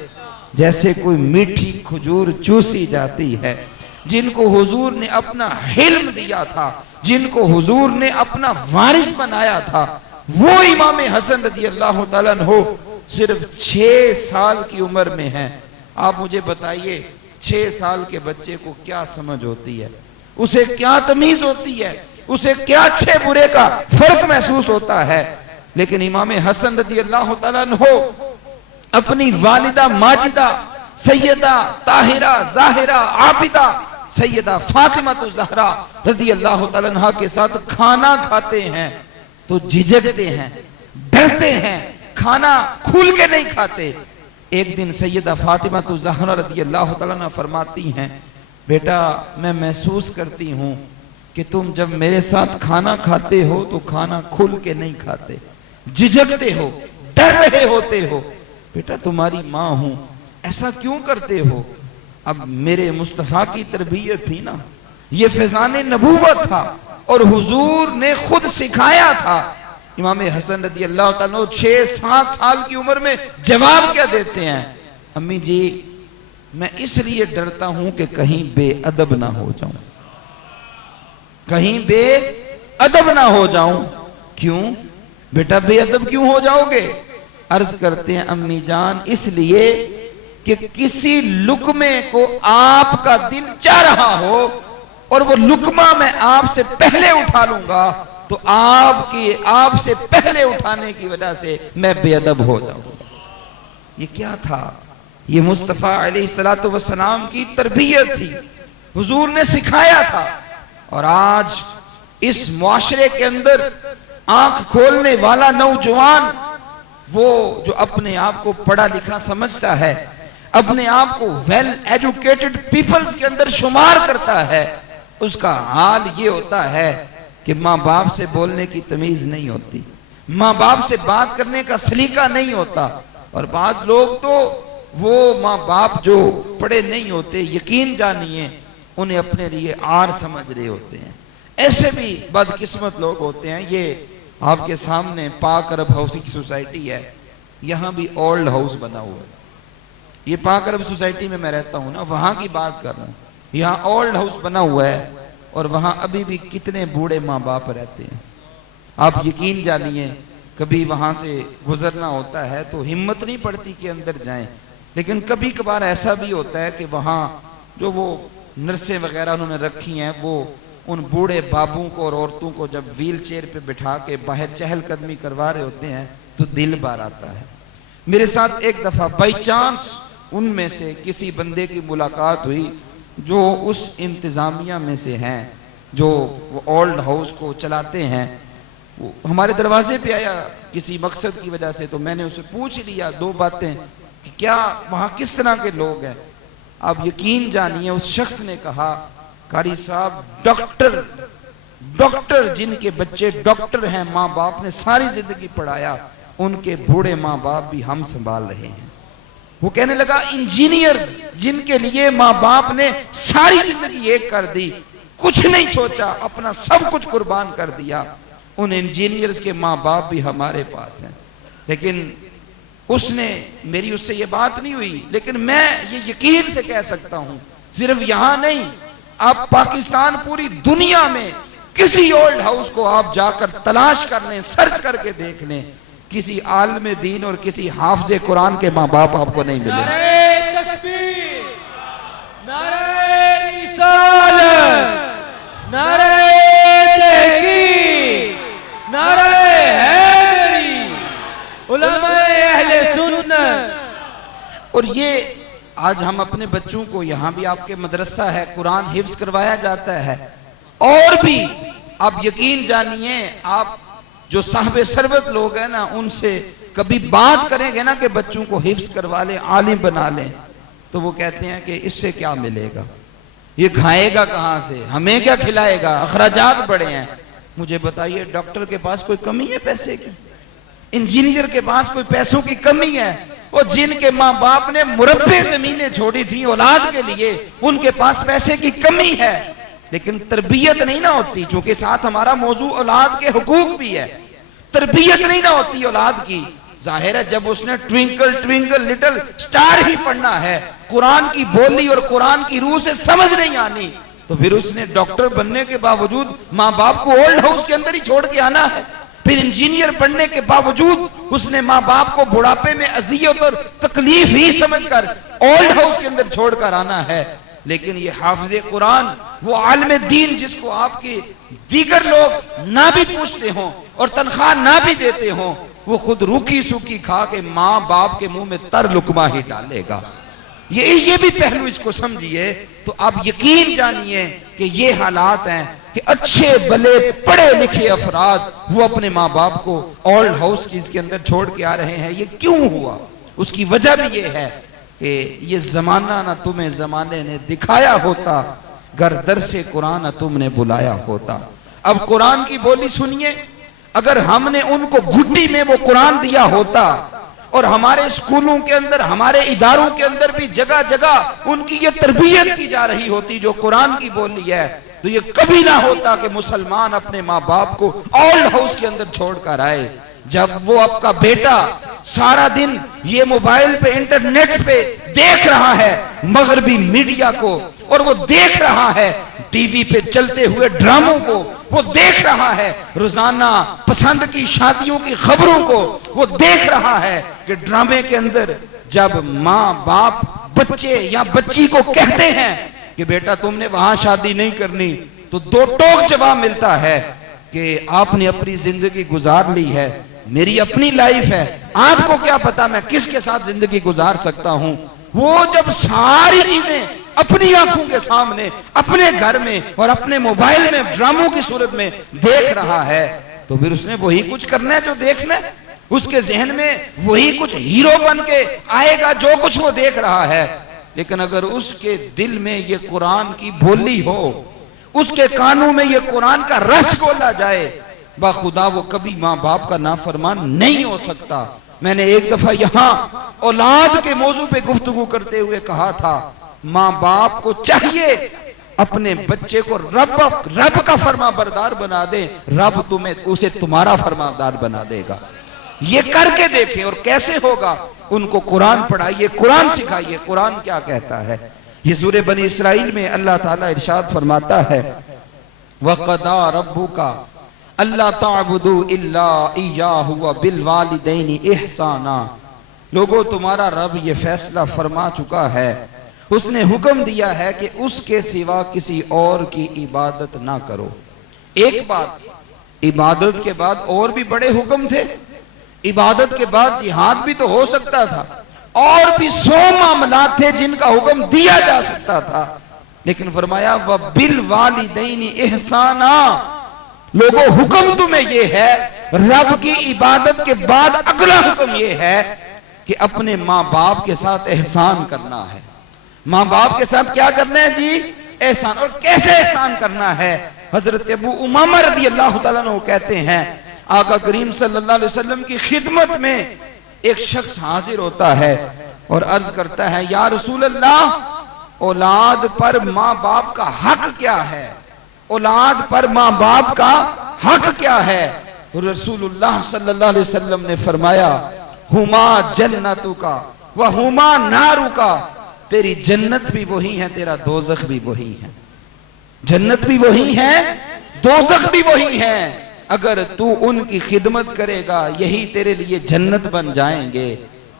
जैसे कोई मीठी खजूर चूसी जाती है, जिनको हुजूर ने अपना हिल्म दिया था, जिनको हुजूर ने अपना वारिस बनाया था, वो इमाम हसन रदी अल्लाह तआला अन्हो सिर्फ 6 साल की उम्र में है। आप मुझे बताइए 6 साल के बच्चे को क्या समझ होती है, उसे क्या तमीज होती है, उसे क्या अच्छे बुरे का फर्क महसूस होता है। लेकिन इमाम हसन रदी अल्लाह तआला अन्हो अपनी वालिदा माजिदा सैयदा ताहिरा जाहिरा आबिदा सैयदा फातिमा तो ज़हरा रदी अल्लाह तआला अन्हा के साथ खाना खाते हैं तो झिझकते हैं, डरते हैं, खाना खुल के नहीं खाते। एक दिन सैयदा फातिमा तो ज़हरा रदी अल्लाह तआला अन्हा फरमाती हैं, बेटा मैं महसूस करती हूँ कि तुम जब मेरे साथ खाना खाते हो तो खाना खुल के नहीं खाते, झिझकते हो, डर रहे होते हो। बेटा तुम्हारी माँ हूं, ऐसा क्यों करते हो? अब मेरे मुस्तफा की तरबियत थी ना, ये फैजान नबूवत था और हुजूर ने खुद सिखाया था। इमाम हसन रदी अल्लाह तआला 6-7 साल की उम्र में जवाब क्या देते हैं? अम्मी जी मैं इसलिए डरता हूं कि कहीं बेअदब ना हो जाऊं, कहीं बेअदब ना हो जाऊं। क्यों बेटा बेअदब क्यों हो जाओगे? अर्ज करते हैं अम्मी जान इसलिए कि किसी लुकमे को आपका दिल चाह रहा हो और वो लुकमा मैं आपसे पहले उठा लूंगा तो आपसे पहले उठाने की वजह से मैं बेअदब हो जाऊंगा। ये क्या था? ये मुस्तफा अलैहिस्सलातु वस्सलाम की तरबियत थी, हुजूर ने सिखाया था। और आज इस मुआशरे के अंदर आंख खोलने वाला नौजवान, वो जो अपने आप को पढ़ा लिखा समझता है, अपने आप को वेल एजुकेटेड पीपल्स के अंदर शुमार करता है, उसका हाल ये होता है कि माँ बाप से बोलने की तमीज नहीं होती, माँ बाप से बात करने का सलीका नहीं होता। और बाज लोग तो वो माँ बाप जो पढ़े नहीं होते, यकीन जानिए उन्हें अपने लिए आर समझ रहे होते हैं। ऐसे भी बदकिस्मत लोग होते हैं। ये आपके सामने पाक अरब हाउसिंग सोसाइटी है, यहाँ भी ओल्ड हाउस बना हुआ है। ये पाक अरब सोसाइटी में मैं रहता हूँ ना, वहाँ की बात कर रहा हूँ। यहाँ ओल्ड हाउस बना हुआ है और वहाँ अभी भी कितने बूढ़े माँ बाप रहते हैं। आप यकीन जानिए कभी वहाँ से गुजरना होता है तो हिम्मत नहीं पड़ती कि अंदर जाएं, लेकिन कभी कभार ऐसा भी होता है कि वहाँ जो वो नर्सें वगैरह उन्होंने रखी हैं, वो उन बूढ़े बाबू को और औरतों को जब व्हील चेयर पे बिठा के बाहर चहलकदमी करवा रहे होते हैं तो दिल बार आता है। मेरे साथ एक दफा बाई चांस उनमें से किसी बंदे की मुलाकात हुई जो उस इंतजामिया में से हैं, जो वो ओल्ड हाउस को चलाते हैं। वो हमारे दरवाजे पे आया किसी मकसद की वजह से, तो मैंने उसे पूछ लिया 2 बातें कि क्या वहाँ किस तरह के लोग हैं। आप यकीन जानिए उस शख्स ने कहा, कारी साहब डॉक्टर जिनके बच्चे डॉक्टर हैं, माँ बाप ने सारी जिंदगी पढ़ाया, उनके बूढ़े माँ बाप भी हम संभाल रहे हैं। वो कहने लगा इंजीनियर्स जिनके लिए माँ बाप ने सारी जिंदगी एक कर दी, कुछ नहीं सोचा, अपना सब कुछ कुर्बान कर दिया, उन इंजीनियर्स के माँ बाप भी हमारे पास हैं। लेकिन उसने मेरी उससे ये बात नहीं हुई, लेकिन मैं ये यकीन से कह सकता हूं सिर्फ यहां नहीं, आप पाकिस्तान पूरी दुनिया में किसी ओल्ड हाउस को आप जाकर तलाश कर लें, सर्च करके देख लें, किसी आलिम दीन और किसी हाफिज़े कुरान के माँ बाप आपको नहीं मिले। नारे तकबीर, नारे रिसालत, नारे तहकीक, नारे हैदरी, उलमाए अहले सुन्नत। और ये आज हम अपने बच्चों को, यहाँ भी आपके मदरसा है, कुरान हिफ्ज करवाया जाता है, और भी आप यकीन जानिए, आप जो साहबे सरबत लोग हैं ना, उनसे कभी बात करेंगे ना कि बच्चों को हिफ्ज करवा लें, आलिम बना लें, तो वो कहते हैं कि इससे क्या मिलेगा, ये खाएगा कहाँ से, हमें क्या खिलाएगा, अखराजात बड़े हैं। मुझे बताइए, डॉक्टर के पास कोई कमी है पैसे की? इंजीनियर के पास कोई पैसों की कमी है? और जिनके माँ बाप ने मुरब्बे जमीनें छोड़ी थी औलाद के लिए, उनके पास पैसे की कमी है, लेकिन तरबियत नहीं ना होती। चूंकि साथ हमारा मौजू औलाद के हुकूक भी है, तरबियत नहीं ना होती औलाद की। जाहिर है जब उसने ट्विंकल ट्विंकल लिटिल स्टार ही पढ़ना है, कुरान की बोली और कुरान की रूह से समझ नहीं आनी, तो फिर उसने डॉक्टर बनने के बावजूद माँ बाप को ओल्ड हाउस के अंदर ही छोड़ के आना है। फिर इंजीनियर बनने के बावजूद उसने माँ बाप को बुढ़ापे में अजियत और तकलीफ ही समझकर ओल्ड हाउस के अंदर छोड़कर आना है। लेकिन ये हाफिज़े कुरान, वो आलिम दीन जिसको आपके दीगर लोग ना भी पूछते हों और तनख्वाह ना भी देते हों, वो खुद रूखी सूखी खा के माँ बाप के मुंह में तर लुकमा ही डालेगा। ये भी पहलू इसको समझिए, तो आप यकीन जानिए कि ये हालात हैं कि अच्छे भले पढ़े लिखे अफराद वो अपने माँ बाप को ओल्ड हाउस की इसके अंदर छोड़ के आ रहे हैं। ये क्यों हुआ? उसकी वजह भी ये है कि ये जमाना ना तुम्हें जमाने ने दिखाया होता, गर दर से कुरान ना तुमने बुलाया होता। अब कुरान की बोली सुनिए, अगर हमने उनको घुट्टी में वो कुरान दिया होता और हमारे स्कूलों के अंदर, हमारे इदारों के अंदर भी जगह जगह उनकी ये तरबियत की जा रही होती जो कुरान की बोली है, तो ये कभी ना होता कि मुसलमान अपने माँ बाप को ओल्ड हाउस के अंदर छोड़कर आए। जब वो आपका बेटा सारा दिन ये मोबाइल पे, इंटरनेट पे देख रहा है मगरबी मीडिया को, और वो देख रहा है टीवी पे चलते हुए ड्रामों को, वो देख रहा है रोजाना पसंद की शादियों की खबरों को, वो देख रहा है कि ड्रामे के अंदर जब माँ बाप बच्चे या बच्ची को कहते हैं कि बेटा तुमने वहां शादी नहीं करनी, तो दो टोक जवाब मिलता है कि आपने अपनी जिंदगी गुजार ली है, मेरी अपनी लाइफ है, आपको क्या पता मैं किसके साथ जिंदगी गुजार सकता हूं। वो जब सारी चीजें अपनी आंखों के सामने, अपने घर में और अपने मोबाइल में ड्रामों की सूरत में देख रहा है, तो फिर उसने वही कुछ करना है जो देखना है। उसके जहन में वही कुछ हीरो बन के आएगा जो कुछ वो देख रहा है। लेकिन अगर उसके दिल में ये कुरान की बोली हो, उसके कानों में ये कुरान का रस घोला जाए, बाखुदा वो कभी माँ बाप का नाफरमान नहीं हो सकता। मैंने एक दफा यहाँ औलाद के मौजू पे गुफ्तगू करते हुए कहा था, माँ बाप को चाहिए अपने बच्चे को रब का फरमा बरदार बना दे, रब तुम्हें उसे तुम्हारा फरमाबरदार बना देगा। ये करके देखें। और कैसे होगा? उनको कुरान पढ़ाइए, कुरान सिखाइए, कुरान क्या कहता है। ये सूरह बनी इसराइल में अल्लाह ताला इरशाद फरमाता है, वक़दा रब्बुका अल्ला ताबुदू इल्ला इय्याहु व बिल वालिदैनि इहसाना। लोगों, तुम्हारा रब ये फैसला फरमा चुका है, उसने हुक्म दिया है कि उसके सिवा किसी और की इबादत ना करो। एक बात, इबादत के बाद और भी बड़े हुक्म थे। इबादत के बाद जिहाद भी तो हो सकता था, और भी 100 मामला थे जिनका हुक्म दिया जा सकता था, लेकिन फरमाया व बिल वालिदैनि इहसाना। लोगों, हुक्म तुम्हें यह है, रब की इबादत के बाद अगला हुक्म यह है कि अपने माँ बाप के साथ एहसान करना है। माँ बाप के साथ क्या करना है जी? एहसान। और कैसे एहसान करना है? हजरत अबू उमामा रज़ी अल्लाह तआला अन्हु कहते हैं, आका करीम सल्लल्लाहु अलैहि वसल्लम की खिदमत में एक शख्स हाजिर होता है और अर्ज करता है, या रसूल अल्लाह, औलाद पर माँ बाप का हक क्या है? औलाद पर माँ बाप का हक क्या है? रसूलुल्लाह सल्लल्लाहु अलैहि वसल्लम ने फरमाया, हुमा जन्नतुका व हुमा नारुका। तेरी जन्नत भी वही है, तेरा दोज़ख भी वही है। जन्नत भी वही है, दोज़ख भी वही है। अगर तू उनकी खिदमत करेगा यही तेरे लिए जन्नत बन जाएंगे,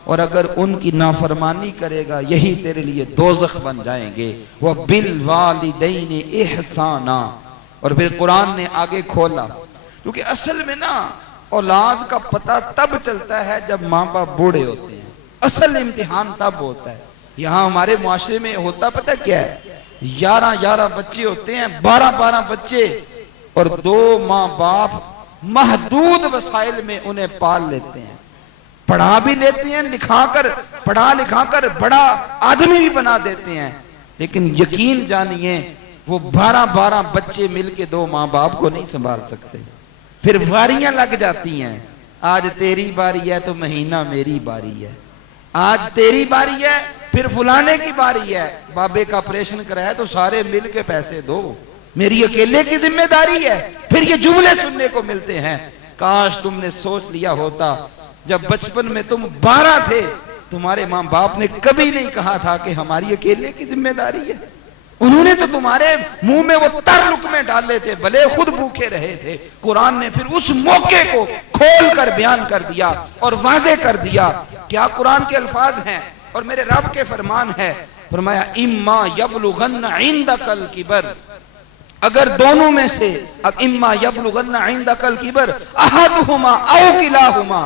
और अगर उनकी नाफरमानी करेगा यही तेरे लिए दोज़ख बन जाएंगे। वह बिल वालिदैन इहसाना। और फिर कुरान ने आगे खोला, क्योंकि असल में ना औलाद का पता तब चलता है जब माँ बाप बूढ़े होते हैं। असल इम्तिहान तब होता है। यहाँ हमारे मुआशरे में होता पता क्या है, 11-11 बच्चे होते हैं, 12-12 बच्चे, और 2 माँ बाप महदूद वसाइल में उन्हें पाल लेते हैं, पढ़ा भी लेते हैं, पढ़ा लिखाकर बड़ा आदमी भी बना देते हैं। लेकिन यकीन जानिए वो 12-12 बच्चे मिलके 2 माँ बाप को नहीं संभाल सकते। फिर वारियां लग जाती हैं, आज तेरी बारी है तो महीना मेरी बारी है, आज तेरी बारी है फिर फुलाने की बारी है, बाबे का ऑपरेशन कराया तो सारे मिल के पैसे दो, मेरी अकेले की जिम्मेदारी है। फिर ये जुमले सुनने को मिलते हैं। काश तुमने सोच लिया होता जब बचपन में तुम 12 थे, तुम्हारे माँ बाप ने कभी नहीं कहा था कि हमारी अकेले की जिम्मेदारी है। उन्होंने तो तुम्हारे मुंह में वो तर लुकमे डाले थे, भले खुद भूखे रहे थे। कुरान ने फिर उस मौके को खोल कर बयान कर दिया और वाजे कर दिया। क्या कुरान के अल्फाज हैं और मेरे रब के फरमान है। फरमाया इम्मा यबलुगन्ना इंदकल किबर, अगर दोनों में से, इम्मा यबलुगन्ना इंदकल किबर अहदुहुमा औ किलाहुमा,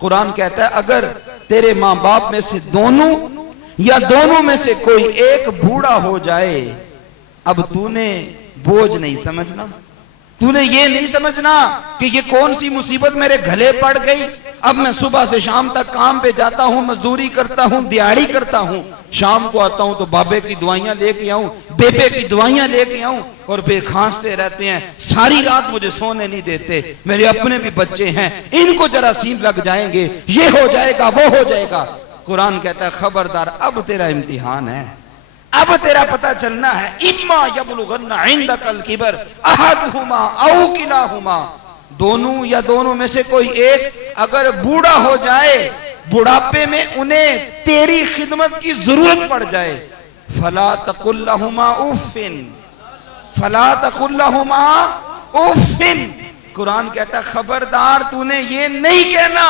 कुरान कहता है अगर तेरे माँ बाप में से दोनों या दोनों में से कोई एक बूढ़ा हो जाए, अब तूने बोझ नहीं समझना, तूने ये नहीं समझना कि ये कौन सी मुसीबत मेरे गले पड़ गई। अब मैं सुबह से शाम तक काम पे जाता हूं, मजदूरी करता हूं, दिहाड़ी करता हूं, शाम को आता हूं तो बाबे की दवाइयां लेके आऊं, बेबे की दवाइयां लेके आऊं, और फिर खांसते रहते हैं, सारी रात मुझे सोने नहीं देते। मेरे अपने भी बच्चे हैं, इनको जरासीम लग जाएंगे, ये हो जाएगा वो हो जाएगा। कुरान कहता है खबरदार, अब तेरा इम्तिहान है, अब तेरा पता चलना है। इम्मा यबलुगन्ना इंदकल किबर अहदुहुमा औ किलाहुमा, दोनों या दोनों में से कोई एक अगर बूढ़ा हो जाए, बुढ़ापे में उन्हें तेरी खिदमत की जरूरत पड़ जाए, फला तकुल लहुमा उफ़िन, फला तकुल लहुमा उफ़िन। कुरान कहता है खबरदार, तूने ये नहीं कहना,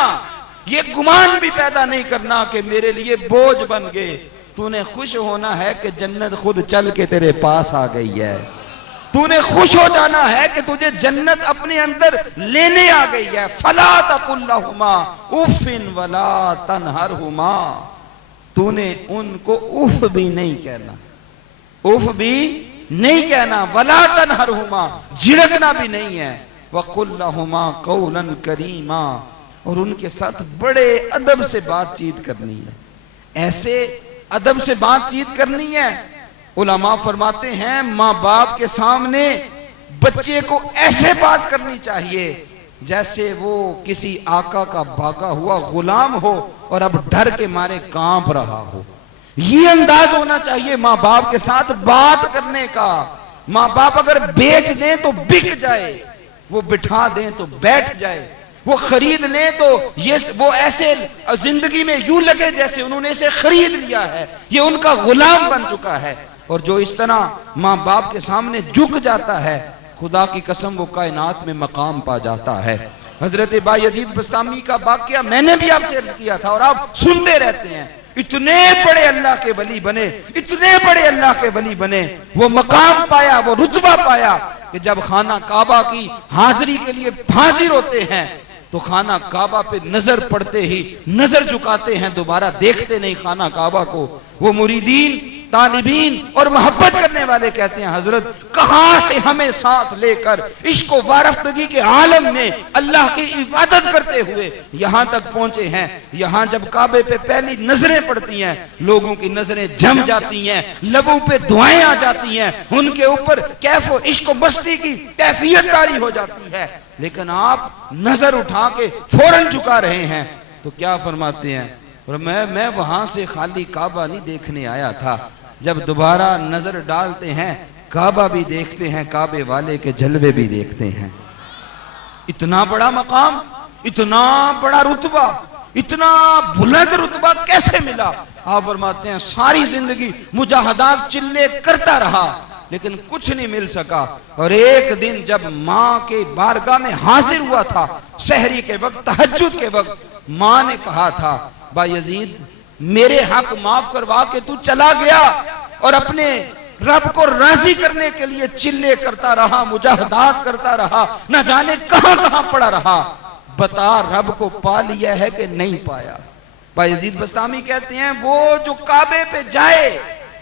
ये गुमान भी पैदा नहीं करना कि मेरे लिए बोझ बन गए। तूने खुश होना है कि जन्नत खुद चल के तेरे पास आ गई है। तूने खुश हो जाना है कि तुझे जन्नत अपने अंदर लेने आ गई है। फला तकुल लहुमा उफ़िन वला तनहरहुमा, तूने उनको उफ भी नहीं कहना, उफ भी नहीं कहना, वला तनहरहुमा, झिड़कना भी नहीं है। वकुल लहुमा कौलन करीमा, और उनके साथ बड़े अदब से बातचीत करनी है, ऐसे अदब से बातचीत करनी है। उलमा फरमाते हैं माँ बाप के सामने बच्चे को ऐसे बात करनी चाहिए जैसे वो किसी आका का भागा हुआ गुलाम हो और अब डर के मारे कांप रहा हो। ये अंदाज होना चाहिए माँ बाप के साथ बात करने का। माँ बाप अगर बेच दें तो बिक जाए, वो बिठा दें तो बैठ जाए, वो खरीद लें तो ये वो ऐसे जिंदगी में यूं लगे जैसे उन्होंने इसे खरीद लिया है, ये उनका गुलाम बन चुका है। और जो इस तरह माँ बाप के सामने झुक जाता है, खुदा की कसम वो कायनात में मकाम पा जाता है। हजरत बायजीद बस्तामी का वाकया मैंने भी आपसे अर्ज किया था और आप सुनते रहते हैं। इतने बड़े अल्लाह के वली बने, इतने बड़े अल्लाह के वली बने, वो मकाम पाया, वो रुतबा पाया कि जब खाना काबा की हाजिरी के लिए हाजिर होते हैं तो खाना काबा पे नजर पड़ते ही नजर झुकाते हैं, दोबारा देखते नहीं खाना काबा को। वो मुरीदीन, तालिबीन और मोहब्बत करने वाले कहते हैं हजरत कहां से हमें साथ लेकर इश्क व वारफ्तगी के आलम में अल्लाह की इबादत करते हुए यहां तक पहुंचे हैं। यहां जब काबे पे पहली नजरें पड़ती हैं, लोगों की नजरें जम जाती हैं, लबों पे दुआएं आ जाती हैं, उनके ऊपर कैफ व इश्क व मस्ती की कैफियत तारी हो जाती है। लेकिन आप नजर उठा के फौरन झुका रहे हैं। तो क्या फरमाते हैं, और मैं वहां से खाली काबा नहीं देखने आया था, जब दोबारा नजर डालते हैं काबा भी देखते हैं, काबे वाले के जलवे भी देखते हैं। इतना बड़ा मकाम, इतना बड़ा रुतबा, इतना बुलंद रुतबा कैसे मिला? आप फरमाते हैं सारी जिंदगी मुजाहदात चिल्ले करता रहा, लेकिन कुछ नहीं मिल सका। और एक दिन जब माँ के बारगाह में हाजिर हुआ था, सहरी के वक्त, तहज्जुद के वक्त, माँ ने कहा था, बायजीद मेरे हक माफ करवा के तू चला गया और अपने रब को राजी करने के लिए चिल्ले करता रहा, मुजाहदात करता रहा, न जाने कहां कहां पड़ा रहा, बता रब को पा लिया है कि नहीं पाया। बायजीद बस्तामी कहते हैं वो जो काबे पे जाए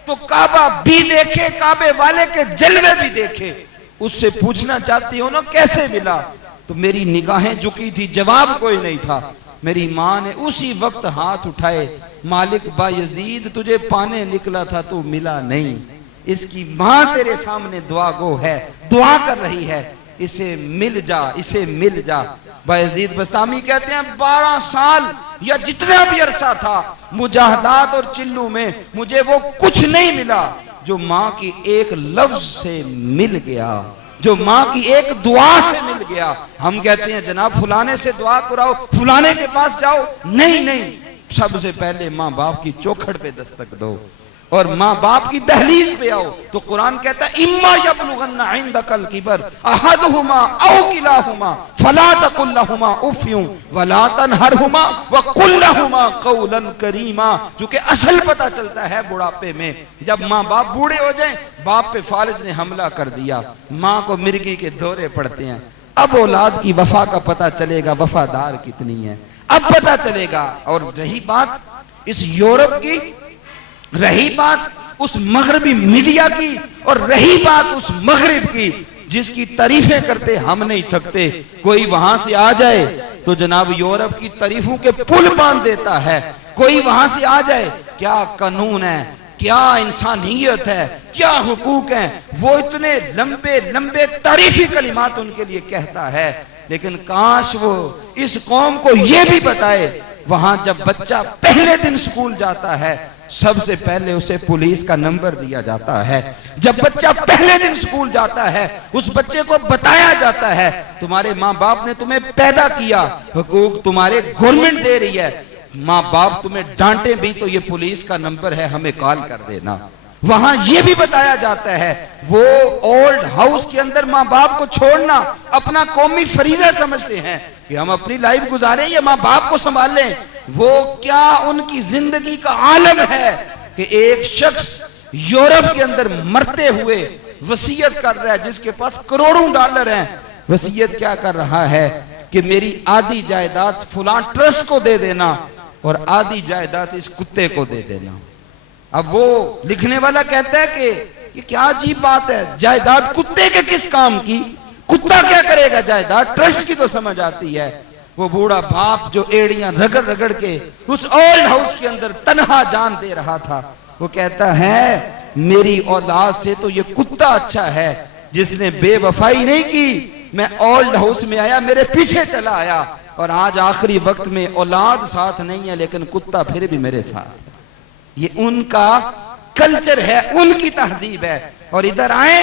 तो काबा भी देखे, काबे वाले के जलवे भी देखे, उससे पूछना चाहती हो ना कैसे मिला, तो मेरी निगाहें झुकी थी, जवाब कोई नहीं था। मेरी माँ ने उसी वक्त हाथ उठाए, मालिक बायजीद तुझे पाने निकला था तो मिला नहीं, इसकी माँ तेरे सामने दुआ गो है, दुआ कर रही है, इसे मिल जा, इसे मिल जा। बायजीद बस्तामी कहते हैं 12 साल या जितना भी अरसा था मुजाहदात और चिल्लू में मुझे वो कुछ नहीं मिला जो माँ की एक लफ्ज से मिल गया, जो माँ की एक दुआ से मिल गया। हम कहते हैं जनाब फुलाने से दुआ कराओ, फुलाने के पास जाओ, नहीं नहीं, सबसे पहले माँ बाप की चौखट पे दस्तक दो और माँ बाप की दहलीज पे आओ। तो कुरान कहता है इम्मा यबलुगन्ना इंदकल किबर अहदहुमा औ किलाहुमा फला तकुल लहुमा उफ्यूं वला तनहरहुमा वकुल लहुमा कौलन करीमा। जो कि असल पता चलता है बुढ़ापे में, जब माँ बाप बूढ़े हो जाएं, बाप पे फालिज ने हमला कर दिया, माँ को मिर्गी के दौरे पड़ते हैं, अब औलाद की वफा का पता चलेगा, वफादार कितनी है, अब पता चलेगा। और रही बात इस यूरोप की, रही बात उस मगरबी मीडिया की, और रही बात उस मगरिब की जिसकी तारीफें करते हम नहीं थकते, कोई वहां से आ जाए तो जनाब यूरोप की तारीफों के पुल बांध देता है, कोई वहां से आ जाए, क्या कानून है, क्या इंसानियत है, क्या हुकूक है, वो इतने लंबे लंबे तारीफी कलिमात उनके लिए कहता है। लेकिन काश वो इस कौम को ये भी बताए, वहां जब बच्चा पहले दिन स्कूल जाता है सबसे पहले उसे पुलिस का नंबर दिया जाता है। जब बच्चा पहले दिन स्कूल जाता है उस बच्चे को बताया जाता है तुम्हारे माँ बाप ने तुम्हें पैदा किया, हुकूक तुम्हारे गवर्नमेंट दे रही है, माँ बाप तुम्हें डांटे भी तो ये पुलिस का नंबर है, हमें कॉल कर देना। वहां ये भी बताया जाता है वो ओल्ड हाउस के अंदर माँ बाप को छोड़ना अपना कौमी फरीजा समझते हैं कि हम अपनी लाइफ गुजारें या माँ बाप को संभाल लें। वो क्या उनकी जिंदगी का आलम है कि एक शख्स यूरोप के अंदर मरते हुए वसीयत कर रहा है, जिसके पास करोड़ों डॉलर हैं, वसीयत क्या कर रहा है कि मेरी आधी जायदाद फुला ट्रस्ट को दे देना और आधी जायदाद इस कुत्ते को दे देना। अब वो लिखने वाला कहता है कि ये क्या अजीब बात है, जायदाद कुत्ते के किस काम की, कुत्ता क्या करेगा जायदाद, ट्रस्ट की तो समझ आती है। वो बूढ़ा बाप जो एड़ियां रगड़ रगड़ के उस ओल्ड हाउस के अंदर तन्हा जान दे रहा था, वो कहता है मेरी औलाद से तो ये कुत्ता अच्छा है जिसने बेवफाई नहीं की, मैं ओल्ड हाउस में आया, मेरे पीछे चला आया, और आज आखिरी वक्त में औलाद साथ नहीं है लेकिन कुत्ता फिर भी मेरे साथ। ये उनका कल्चर है, उनकी तहजीब है। और इधर आए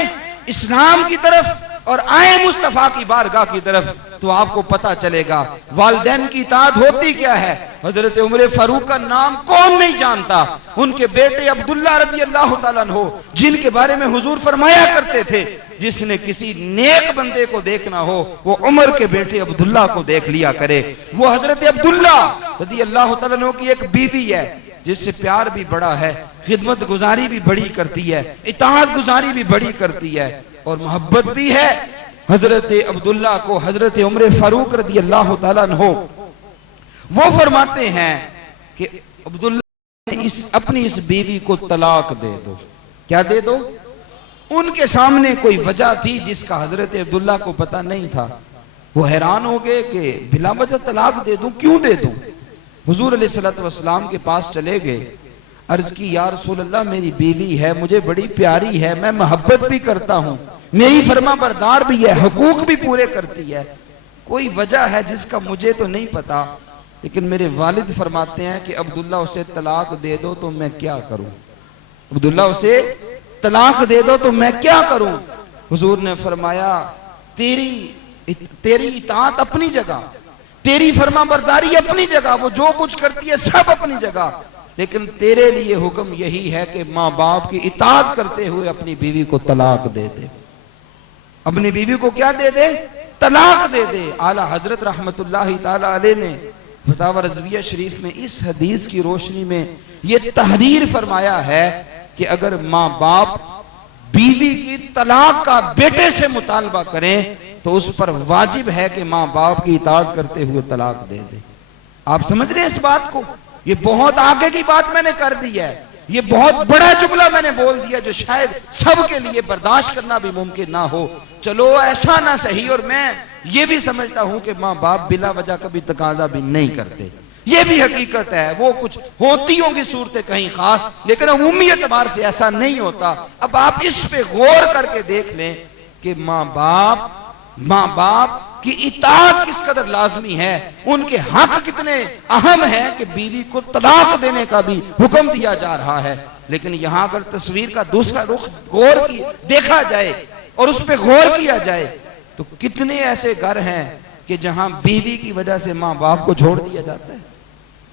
इस्लाम की तरफ और आए मुस्तफा की बारगाह की तरफ तो आपको पता चलेगा वालिदैन की इताअत होती क्या है। हजरत उमर फारूक का नाम कौन नहीं जानता, उनके बेटे अब्दुल्ला रज़ी अल्लाह तआला अन्हु जिनके बारे में हुजूर फरमाया करते थे जिसने किसी नेक बंदे को देखना हो वो उमर के बेटे अब्दुल्ला को देख लिया करे। वो हजरत अब्दुल्ला रज़ी अल्लाह तआला अन्हु की एक बीवी है जिससे प्यार भी बड़ा है, खिदमत गुजारी भी बड़ी करती है, इताअत गुजारी भी बड़ी करती है और मोहब्बत भी है। हजरत अब्दुल्ला को हजरत उमर फारूक रज़ी अल्लाह तआला अन्हु वो फरमाते हैं कि अब्दुल्ला अपनी इस बीवी को तलाक दे दो। क्या दे दो? उनके सामने कोई वजह थी जिसका हजरत अब्दुल्ला को पता नहीं था। वो हैरान हो गए कि बिला वजह तलाक दे दूं, क्यों दे दूं? हुजूर अलैहिस्सलातु वस्सलाम के पास चले गए, अर्ज की या रसूल अल्लाह मेरी बीवी है, मुझे बड़ी प्यारी है, मैं मोहब्बत भी करता हूं, मेरी फरमा बरदार भी है, हुकूक भी पूरे करती है, कोई वजह है जिसका मुझे तो नहीं पता, लेकिन मेरे वालिद फरमाते हैं कि अब्दुल्ला उसे तलाक दे दो तो मैं क्या करूं? अब्दुल्ला उसे तलाक दे दो तो मैं क्या करूं? हुजूर ने फरमाया तेरी इताअत अपनी जगह, तेरी फरमा बरदारी अपनी जगह, वो जो कुछ करती है सब अपनी जगह, लेकिन तेरे लिए हुक्म यही है कि माँ बाप की इताअत करते हुए अपनी बीवी को तलाक दे दे। अपनी बीवी को क्या दे दे? तलाक दे दे। आला हजरत रहमतुल्लाहि ताला अलैह ने फतावा रज़विया शरीफ में इस हदीस की रोशनी में यह तहरीर फरमाया है कि अगर माँ बाप बीवी की तलाक का बेटे से मुतालबा करें तो उस पर वाजिब है कि माँ बाप की इताअत करते हुए तलाक दे दे। आप समझ रहे हैं इस बात को? ये बहुत आगे की बात मैंने कर दी है, ये बहुत बड़ा जुमला मैंने बोल दिया जो शायद सबके लिए बर्दाश्त करना भी मुमकिन ना हो। चलो ऐसा ना सही, और मैं ये भी समझता हूं कि माँ बाप बिला वजह कभी तकाजा भी नहीं करते, ये भी हकीकत है। वो कुछ होती होंगी सूरतें कहीं खास, लेकिन अमूमी एतबार से ऐसा नहीं होता। अब आप इस पे गौर करके देख लें कि माँ बाप की इताअत किस कदर लाजमी है, उनके हक कितने अहम है कि बीवी को तलाक देने का भी हुक्म दिया जा रहा है। लेकिन यहां अगर तस्वीर का दूसरा रुख गौर की देखा जाए और उस पर गौर किया जाए तो कितने ऐसे घर हैं कि जहां बीवी की वजह से माँ बाप को छोड़ दिया जाता है।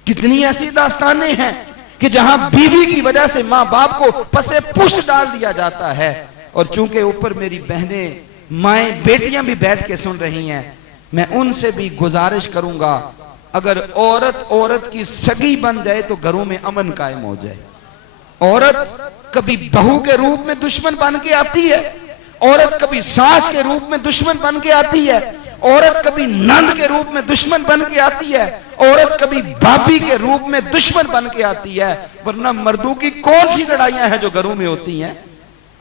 कितनी ऐसी दास्तानें हैं कि जहां बीवी की वजह से माँ बाप को पसे पुष्ट डाल दिया जाता है। और चूंकि ऊपर मेरी बहनें माएं बेटियां भी बैठ के सुन रही हैं, मैं उनसे भी गुजारिश करूंगा, अगर औरत की सगी बन जाए तो घरों में अमन कायम हो जाए। औरत कभी बहू के रूप में दुश्मन बन के आती है, औरत कभी सास के रूप में दुश्मन बन के आती है, औरत कभी नंद के रूप में दुश्मन बन के आती है, औरत कभी भाभी के रूप में दुश्मन बन के आती है। वरना मर्दों की कौन सी लड़ाइयां हैं जो घरों में होती हैं?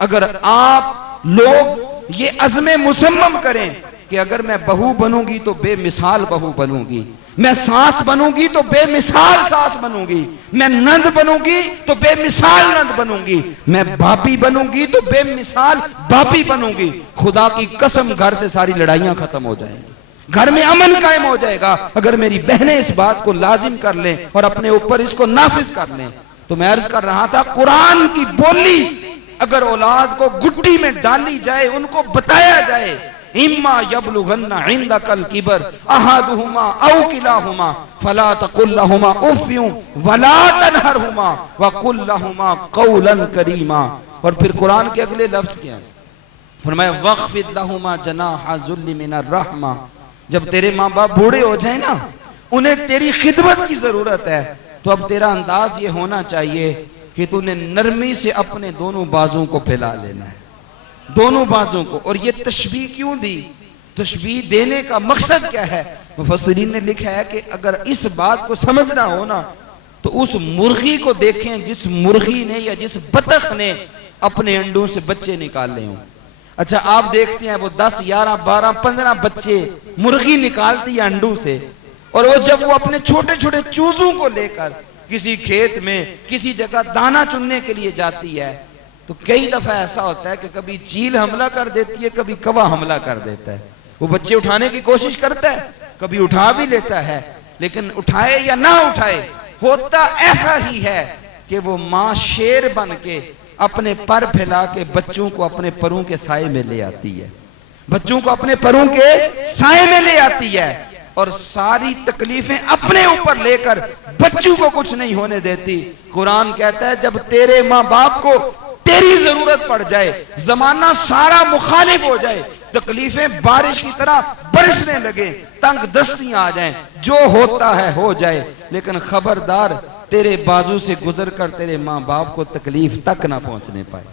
अगर आप लोग ये अज़्मे मुसम्मम करें कि अगर मैं बहू बनूंगी तो बेमिसाल बहू बनूंगी, मैं सास बनूंगी तो बेमिसाल सास बनूंगी, मैं नंद बनूंगी तो बेमिसाल नंद बनूंगी, मैं भाभी बनूंगी तो बेमिसाल भाभी बनूंगी, खुदा की कसम घर से सारी लड़ाइयां खत्म हो जाएंगी, घर में अमन कायम हो जाएगा। अगर मेरी बहनें इस बात को लाजिम कर लें और अपने ऊपर इसको नाफिज कर लें। तो मैं अर्ज कर रहा था, कुरान की बोली अगर औलाद को गुट्टी में डाली जाए, उनको बताया जाए, इम्मा यबलुगन्ना इंदकल किबर अहादुहुमा औ किलाहुमा फला तकुल लहुमा उफ़्युं वला तनहरहुमा वकुल लहुमा कौलन करीमा। और फिर कुरान के अगले लफ्ज क्या है? फरमाया वख्फिद लहुमा जनाहा ज़ुल्लि मिनर रहमा। जब तेरे माँ बाप बूढ़े हो जाए ना, उन्हें तेरी खिदमत की जरूरत है, तो अब तेरा अंदाज ये होना चाहिए कि तूने नरमी से अपने दोनों बाजुओं को फैला लेना है, दोनों बाजुओं को। और ये तशबीह क्यों दी? तशबीह देने का मकसद क्या है? मुफस्सिरीन ने लिखा है कि अगर इस बात को समझना हो ना, तो उस मुर्गी को देखें जिस मुर्गी ने या जिस बतख ने अपने अंडों से बच्चे निकाले हों। अच्छा, आप देखते हैं वो 10, 11, 12, 15 बच्चे मुर्गी निकालती है अंडों से, और वो जब वो अपने छोटे छोटे चूजों को लेकर किसी खेत में किसी जगह दाना चुनने के लिए जाती है, तो कई दफा ऐसा होता है कि कभी चील हमला कर देती है, कभी कौवा हमला कर देता है। वो बच्चे उठाने की कोशिश करता है, कभी उठा भी लेता है, लेकिन उठाए या ना उठाए, होता ऐसा ही है कि वो माँ शेर बन के अपने पर फैला के बच्चों को अपने परों के साए में ले आती है, बच्चों को अपने परों के साए में ले आती है, और सारी तकलीफें अपने ऊपर लेकर बच्चों को कुछ नहीं होने देती। कुरान कहता है जब तेरे माँ बाप को तेरी जरूरत पड़ जाए, जमाना सारा मुखालिफ हो जाए, तकलीफें बारिश की तरह बरसने लगे, तंग दस्तियां आ जाएं, जो होता है हो जाए, लेकिन खबरदार तेरे बाजू से गुजर कर तेरे माँ बाप को तकलीफ तक ना पहुंचने पाए।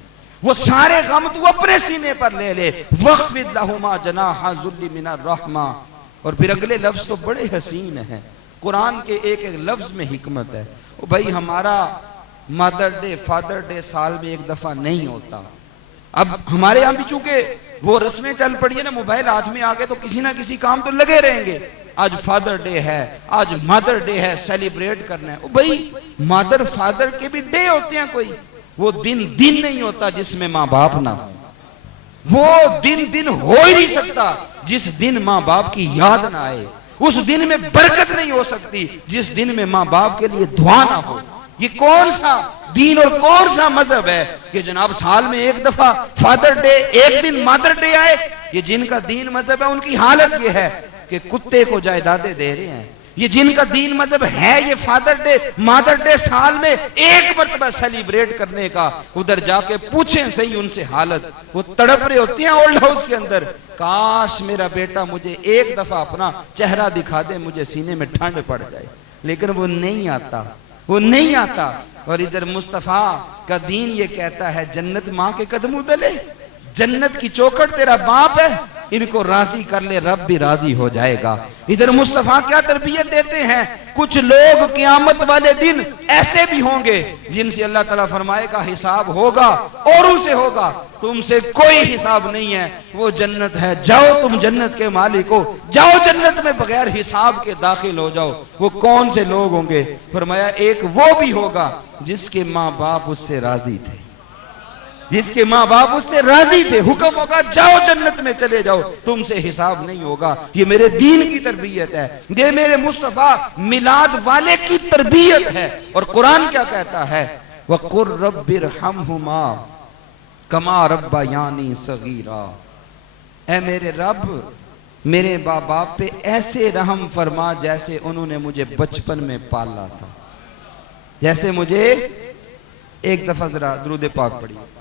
वो सारे गम तू अपने सीने पर ले ले। वख्फिद लहुमा जनाहा ज़ुल्लि मिनर रहमा। और फिर अगले लफ्ज तो बड़े हसीन हैं, कुरान के एक एक लफ्ज में हिकमत है। ओ भाई, हमारा मदर डे फादर डे साल में एक दफा नहीं होता। अब हमारे यहाँ भी चूंकि वो रस्में चल पड़ी है ना, मोबाइल हाथ में आ गए तो किसी ना किसी काम तो लगे रहेंगे। आज फादर डे है, आज मदर डे है, सेलिब्रेट करना है। ओ भाई, मदर फादर के भी डे होते हैं, कोई वो दिन नहीं होता जिसमें माँ बाप ना हो। वो दिन हो ही नहीं सकता जिस दिन माँ बाप की याद ना आए। उस दिन में बरकत नहीं हो सकती जिस दिन में माँ बाप के लिए दुआ ना हो। ये कौन सा दीन और कौन सा मजहब है कि जनाब साल में एक दफा फादर डे, एक दिन मदर डे आए? ये जिनका दीन मजहब है उनकी हालत ये है कि कुत्ते को जायदादें दे रहे हैं, ये जिनका दीन मजहब है, ये फादर डे मदर डे साल में एक मरतबा सेलिब्रेट करने का, उधर जाके पूछें सही उनसे हालत, वो तड़प रहे होते हैं ओल्ड हाउस के अंदर, काश मेरा बेटा मुझे एक दफा अपना चेहरा दिखा दे, मुझे सीने में ठंड पड़ जाए, लेकिन वो नहीं आता, वो नहीं आता। और इधर मुस्तफा का दीन ये कहता है जन्नत माँ के कदमों तले, जन्नत की चौखट तेरा बाप है, इनको राजी कर ले रब भी राजी हो जाएगा। इधर मुस्तफा क्या तरबियत देते हैं, कुछ लोग क़यामत वाले दिन ऐसे भी होंगे जिनसे अल्लाह ताला फरमाएगा हिसाब होगा, औरों से होगा, तुमसे कोई हिसाब नहीं है, वो जन्नत है, जाओ तुम जन्नत के मालिक हो, जाओ जन्नत में बगैर हिसाब के दाखिल हो जाओ। वो कौन से लोग होंगे? फरमाया एक वो भी होगा जिसके माँ बाप उससे राजी थे, जिसके माँ बाप उससे राजी थे, हुक्म होगा जाओ जन्नत में चले जाओ, तुमसे हिसाब नहीं होगा। ये मेरे दीन की तरबियत है, ये मेरे मुस्तफा मिलाद वाले की तरबियत है। और कुरान क्या कहता है, वक़ुर रब्बिरहमहुमा कमा रब्बयानी सगीरा, ऐ मेरे रब मेरे बाप बाप पे ऐसे रहम फरमा जैसे उन्होंने मुझे बचपन में पाला था, जैसे मुझे। एक दफा जरा दुरूद पाक पढ़िए।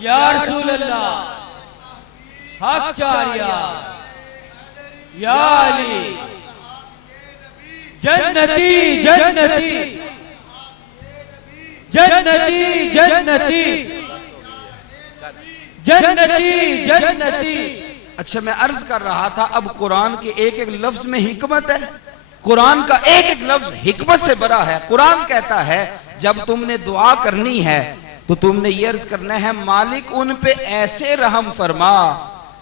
या रसूल अल्लाह, हक चारिया, या अली, जन्नती जन्नती जन्नती जन्नती जन्नती जन्नती। अच्छा, मैं अर्ज कर रहा था, अब कुरान के एक एक लफ्ज में हिकमत है, कुरान का एक एक लफ्ज हिकमत से भरा है। कुरान कहता है जब तुमने दुआ करनी है तो तुमने ये अर्ज करना है, मालिक उन पे ऐसे रहम फरमा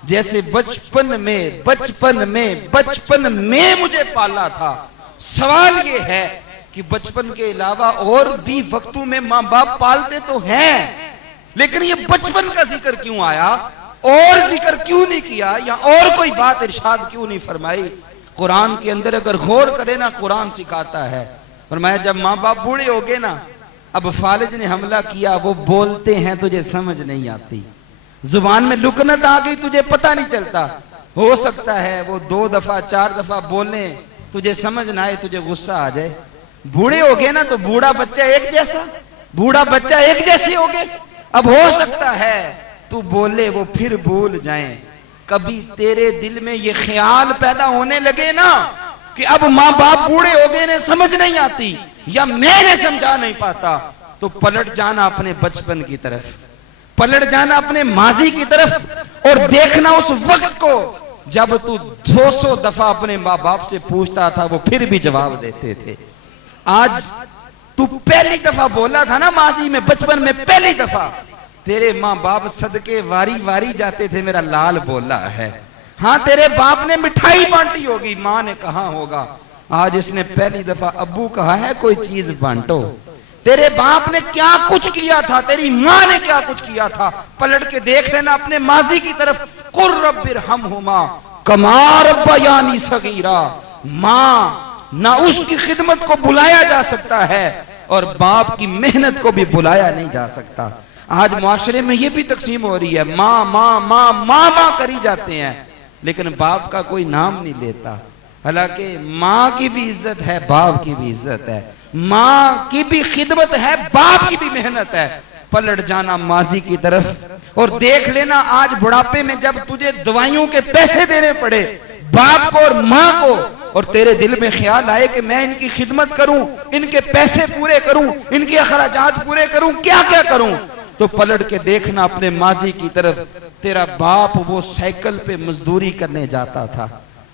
जैसे बचपन में मुझे पाला था। सवाल ये है कि बचपन के अलावा और भी वक्तों में माँ बाप पालते तो हैं, लेकिन ये बचपन का जिक्र क्यों आया, और जिक्र क्यों नहीं किया, या और कोई बात इरशाद क्यों नहीं फरमाई? कुरान के अंदर अगर गौर करे ना, कुरान सिखाता है, फरमाया जब माँ बाप बूढ़े हो गए ना, अब फालिज ने हमला किया, वो बोलते हैं तुझे समझ नहीं आती, जुबान में लुकनत आ गई तुझे पता नहीं चलता, हो सकता है वो 2 दफा 4 दफा बोले तुझे समझ ना आए, तुझे गुस्सा आ जाए। बूढ़े हो गए ना तो बूढ़ा बच्चा एक जैसा, बूढ़ा बच्चा एक जैसे हो गए। अब हो सकता है तू बोले वो फिर भूल जाए, कभी तेरे दिल में ये ख्याल पैदा होने लगे ना कि अब माँ बाप बूढ़े हो गए ने समझ नहीं आती, या मैंने समझा नहीं पाता, तो पलट जाना अपने बचपन की तरफ, पलट जाना अपने माजी की तरफ, और देखना उस वक्त को जब तू 200 दफा अपने माँ बाप से पूछता था, वो फिर भी जवाब देते थे। आज तू पहली दफा बोला था ना माजी में, बचपन में पहली दफा, तेरे माँ बाप सदके वारी वारी जाते थे, मेरा लाल बोला है। हाँ, तेरे बाप ने मिठाई बांटी होगी, माँ ने कहा होगा, आज इसने पहली दफा अब्बू कहा है कोई चीज बांटो। तेरे बाप ने क्या कुछ किया था, तेरी माँ ने क्या कुछ किया था, पलट के देख लेना अपने माजी की तरफ। कुर रब्बिरहमहुमा कमा रब्बयानी सगीरा, माँ ना उसकी खिदमत को बुलाया जा सकता है और बाप की मेहनत को भी बुलाया नहीं जा सकता। आज मुआशरे में ये भी तकसीम हो रही है, माँ माँ माँ माँ माँ करी जाते हैं, लेकिन बाप का कोई नाम नहीं लेता। हालांकि माँ की भी इज्जत है, बाप की भी इज्जत है, माँ की भी खिदमत है, बाप की भी मेहनत है। पलट जाना माजी की तरफ और देख लेना आज बुढ़ापे में जब तुझे दवाइयों के पैसे देने पड़े बाप को और माँ को, और तेरे दिल में ख्याल आए कि मैं इनकी खिदमत करूं, इनके पैसे पूरे करूं, इनके अखराजात पूरे करूं, क्या क्या करूं, तो पलट के देखना अपने माजी की तरफ। तेरा बाप वो साइकिल पे मजदूरी करने जाता था,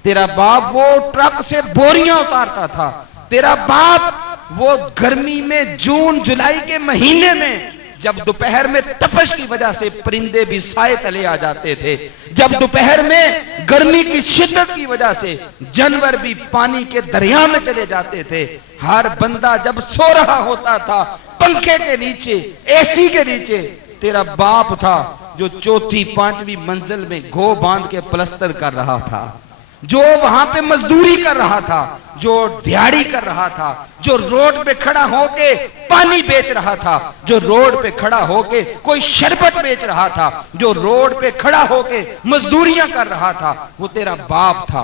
तेरा बाप वो ट्रक से बोरियां उतारता था, तेरा बाप वो गर्मी में जून जुलाई के महीने में जब दोपहर में तपश की वजह से परिंदे भी साए तले आ जाते थे, जब दोपहर में गर्मी की शिद्दत की वजह से जानवर भी पानी के दरिया में चले जाते थे, हर बंदा जब सो रहा होता था पंखे के नीचे, एसी के नीचे, तेरा बाप था जो 4वीं 5वीं मंजिल में गो बांध के प्लस्तर कर रहा था। जो वहां पे मजदूरी कर रहा था, जो दिहाड़ी कर रहा था, जो रोड पे खड़ा होके पानी बेच रहा था, जो रोड पे खड़ा होके कोई शरबत बेच रहा था, जो रोड पे खड़ा होके मजदूरियां कर रहा था, वो तेरा बाप था।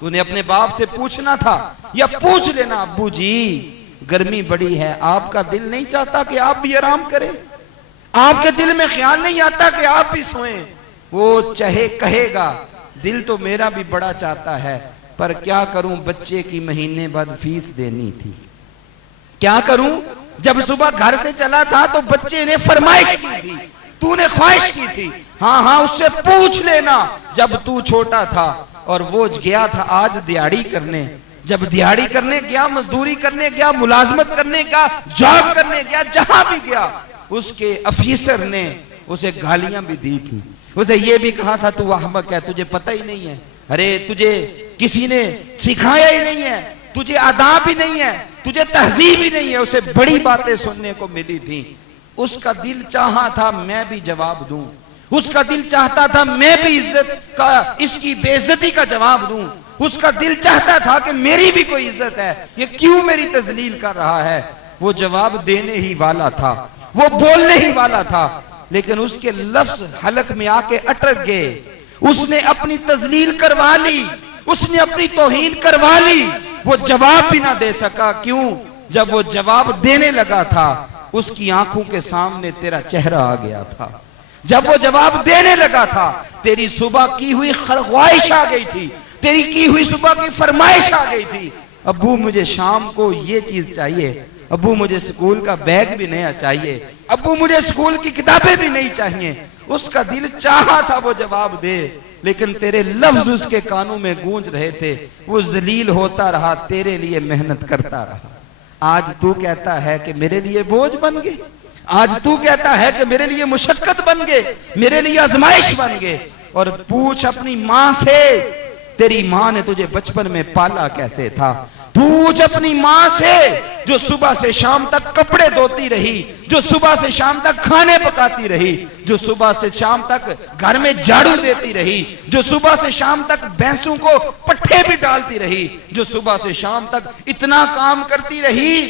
तूने अपने बाप से पूछना था, या पूछ लेना, अब्बू जी गर्मी बड़ी है, आपका दिल नहीं चाहता कि आप भी आराम करें? आपके दिल में ख्याल नहीं आता कि आप भी सोएं? वो चाहे कहेगा, दिल तो मेरा भी बड़ा चाहता है, पर क्या करूं, बच्चे की महीने बाद फीस देनी थी। क्या करूं, जब सुबह घर से चला था तो बच्चे ने फरमाइश की थी, तूने ख्वाहिश की थी। हाँ हाँ, उससे पूछ लेना, जब तू छोटा था और वो गया था आज दिहाड़ी करने, जब दिहाड़ी करने गया, मजदूरी करने गया, मुलाजमत करने गया, जॉब करने गया, जहां भी गया, उसके अफीसर ने उसे गालियां भी दी थी, उसे ये भी कहा था तू अहमक है, तुझे पता ही नहीं है, अरे तुझे किसी ने सिखाया ही नहीं है, तुझे आदाब ही नहीं है, तुझे तहजीब ही नहीं है। उसे बड़ी बातें सुनने को मिली थी। उसका दिल चाहा था मैं भी जवाब दूं, उसका दिल चाहता था मैं भी इज्जत का, इसकी बेइज्जती का जवाब दूं। उसका दिल चाहता था कि मेरी भी कोई इज्जत है, ये क्यों मेरी तजलील कर रहा है। वो जवाब देने ही वाला था, वो बोलने ही वाला था, लेकिन उसके लफ्ज हलक में आके अटक गए। उसने अपनी तजलील करवा ली, उसने अपनी तौहीन करवा ली, वो जवाब भी ना दे सका। क्यों? जब वो जवाब देने लगा था, उसकी आंखों के सामने तेरा चेहरा आ गया था। जब वो जवाब देने लगा था, तेरी सुबह की हुई ख्वाहिश आ गई थी, तेरी की हुई सुबह की फरमाइश आ गई थी, अब्बू मुझे शाम को ये चीज चाहिए, अब्बू मुझे स्कूल का बैग भी नया चाहिए, अब्बू मुझे स्कूल की किताबें भी नहीं चाहिए। उसका दिल चाहा था वो जवाब दे, लेकिन तेरे लफ्ज उसके कानों में गूंज रहे थे। वो जलील होता रहा, तेरे लिए मेहनत करता रहा। आज तू कहता है कि मेरे लिए बोझ बन गए, आज तू कहता है कि मेरे लिए मुशक्कत बन गए, मेरे लिए आजमाइश बन गए। और पूछ अपनी माँ से, तेरी माँ ने तुझे बचपन में पाला कैसे था। पूछ अपनी माँ से जो सुबह से शाम तक कपड़े धोती रही, जो सुबह से शाम तक खाने पकाती रही, जो सुबह से शाम तक घर में झाड़ू देती रही, जो सुबह से शाम तक भैंसों को पट्ठे भी डालती रही, जो सुबह से शाम तक इतना काम करती रही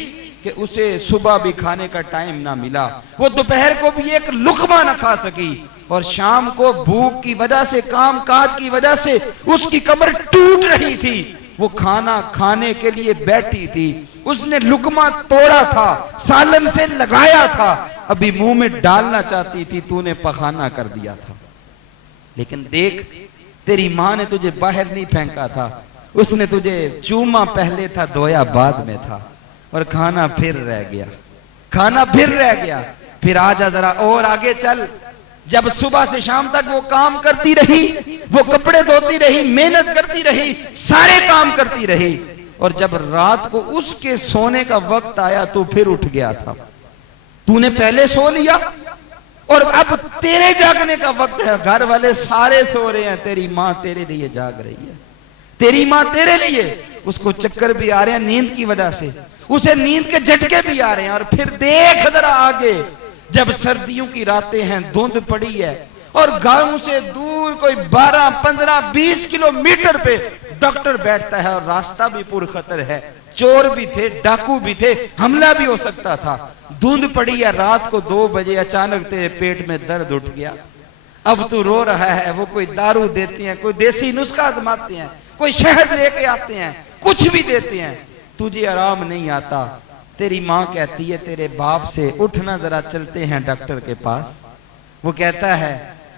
कि उसे सुबह भी खाने का टाइम ना मिला, वो दोपहर को भी एक लुकमा ना खा सकी, और शाम को भूख की वजह से, काम काज की वजह से उसकी कमर टूट रही थी। वो खाना खाने के लिए बैठी थी, उसने लुकमा तोड़ा था, सालन से लगाया था, अभी मुंह में डालना चाहती थी, तूने पखाना कर दिया था। लेकिन देख, तेरी माँ ने तुझे बाहर नहीं फेंका था, उसने तुझे चूमा पहले था, धोया बाद में था, और खाना फिर रह गया, खाना फिर रह गया। फिर आजा जरा और आगे चल। जब सुबह से शाम तक वो काम करती रही, वो कपड़े धोती रही, मेहनत करती रही, सारे काम करती रही, और जब रात को उसके सोने का वक्त आया तो फिर उठ गया था। तूने पहले सो लिया और अब तेरे जागने का वक्त है। घर वाले सारे सो रहे हैं, तेरी माँ तेरे लिए जाग रही है, तेरी माँ तेरे लिए। उसको चक्कर भी आ रहे हैं नींद की वजह से, उसे नींद के झटके भी आ रहे हैं। और फिर देख जरा आगे, जब सर्दियों की रातें हैं, धुंध पड़ी है, और गांव से दूर कोई 12, 15, 20 किलोमीटर पे डॉक्टर बैठता है, और रास्ता भी पुरखतर है, चोर भी थे, डाकू भी थे, हमला भी हो सकता था। धुंध पड़ी है, रात को 2 बजे अचानक तेरे पेट में दर्द उठ गया। अब तू रो रहा है, वो कोई दारू देते हैं, कोई देसी नुस्खा आजमाते हैं, कोई शहद लेके आते हैं, कुछ भी देते हैं, तुझे आराम नहीं आता। तेरी माँ कहती है तेरे बाप से, उठना जरा चलते हैं डॉक्टर के पास। वो कहता है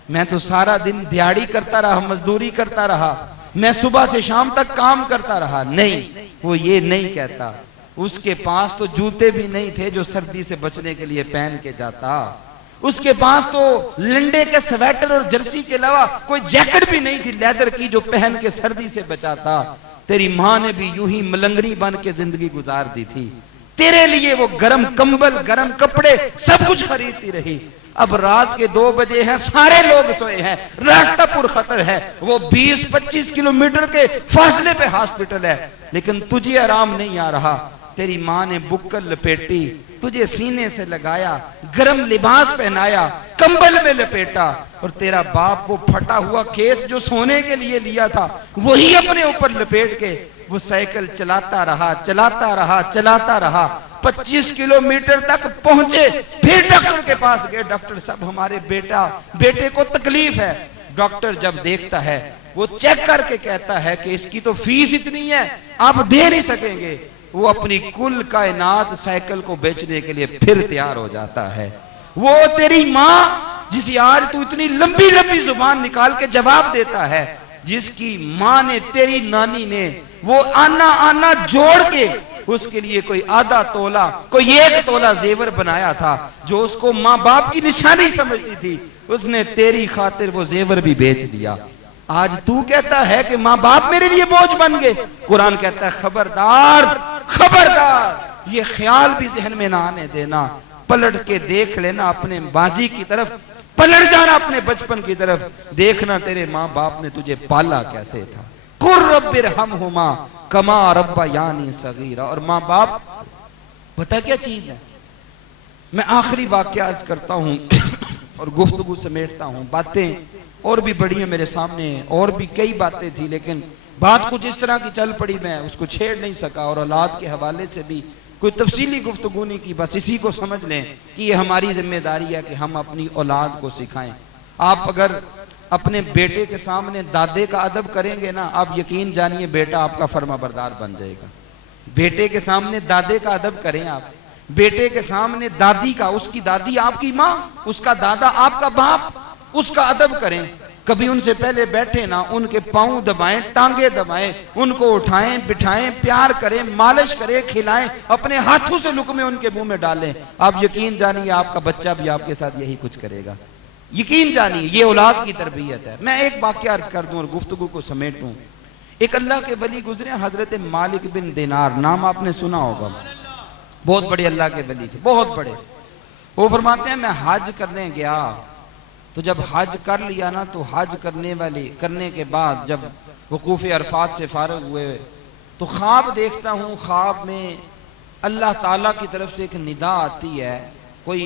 मैं तो सारा दिन दिहाड़ी करता रहा, मजदूरी करता रहा, मैं सुबह से शाम तक काम करता रहा। नहीं, वो ये नहीं कहता। उसके पास तो जूते भी नहीं थे जो सर्दी से बचने के लिए पहन के जाता, उसके पास तो लंडे के स्वेटर और जर्सी के अलावा कोई जैकेट भी नहीं थी लेदर की जो पहन के सर्दी से बचाता। तेरी माँ ने भी यूं ही मलंगरी बन के जिंदगी गुजार दी थी। तेरे लिए वो गरम कंबल, गरम कपड़े, सब कुछ खरीदती रही। अब रात के 2 बजे हैं, सारे लोग सोए हैं, रास्ता पुरखतर है, वो 20-25 किलोमीटर के फासले पे हॉस्पिटल है, लेकिन तुझे आराम नहीं आ रहा। तेरी माँ ने बुक्कल लपेटी, तुझे सीने से लगाया, गर्म लिबास पहनाया, कंबल में लपेटा, और तेरा बाप वो फटा हुआ केस जो सोने के लिए लिया था वही अपने ऊपर लपेट के वो साइकिल चलाता रहा, चलाता रहा, चलाता रहा। 25 किलोमीटर तक पहुंचे, फिर डॉक्टर के पास गए। डॉक्टर साहब हमारे बेटे को तकलीफ है। डॉक्टर जब देखता है वो चेक करके कहता है कि इसकी तो फीस इतनी है, आप दे नहीं सकेंगे। वो अपनी कुल कायनात साइकिल को बेचने के लिए फिर तैयार हो जाता है। वो तेरी माँ जिसे आज तू इतनी लंबी लंबी जुबान निकाल के जवाब देता है, जिसकी माँ ने, तेरी नानी ने वो आना आना जोड़ के उसके लिए कोई आधा तोला, कोई 1 तोला जेवर बनाया था, जो उसको माँ बाप की निशानी समझती थी, उसने तेरी खातिर वो जेवर भी बेच दिया। आज तू कहता है कि माँ बाप मेरे लिए बोझ बन गए। कुरान कहता है खबरदार, खबरदार, ये ख्याल भी जहन में ना आने देना। पलट के देख लेना अपने माजी की तरफ, पलट जाना अपने बचपन की तरफ, देखना तेरे माँ बाप ने तुझे पाला कैसे था। कुर रब्बिरहमहुमा कमा रब्बयानी सगीरा। और माँ बाप पता क्या चीज है? मैं आखिरी वाकया अर्ज करता हूं और गुफ्तगू समेटता हूं। बातें और भी बड़ी है मेरे सामने, और भी कई बातें थी, लेकिन बात कुछ इस तरह की चल पड़ी, मैं उसको छेड़ नहीं सका। और औलाद के हवाले से भी कोई तफसीली गुफ्तगू नहीं की। बस इसी को समझ लें कि ये हमारी जिम्मेदारी है कि हम अपनी औलाद को सिखाएं। आप अगर अपने बेटे के सामने दादे का अदब करेंगे ना, आप यकीन जानिए बेटा आपका फर्माबरदार बन जाएगा। बेटे के सामने दादे का अदब करें आप, बेटे के सामने दादी का, उसकी दादी आपकी माँ, उसका दादा आपका बाप, उसका अदब करें। कभी उनसे पहले बैठे ना, उनके पांव दबाएं, टांगे दबाएं, उनको उठाएं, बिठाएं, प्यार करें, मालिश करें, खिलाएं, अपने हाथों से लुकमे उनके मुंह में डालें। आप यकीन जानिए आपका बच्चा भी आपके साथ यही कुछ करेगा। यकीन जानिए, ये औलाद की तरबियत है। मैं एक वाकया अर्ज कर दूं और गुफ्तगू को समेटूं। एक अल्लाह के वली गुजरे, हजरत मालिक बिन दिनार, नाम आपने सुना होगा, बहुत बड़े अल्लाह के वली थे, बहुत बड़े। वो फरमाते हैं मैं हज करने गया, तो जब हज कर लिया ना, तो हज करने के बाद जब वकूफ़ अरफात से फारग हुए, तो ख्वाब देखता हूँ। ख्वाब में अल्लाह ताला की तरफ से एक निदा आती है, कोई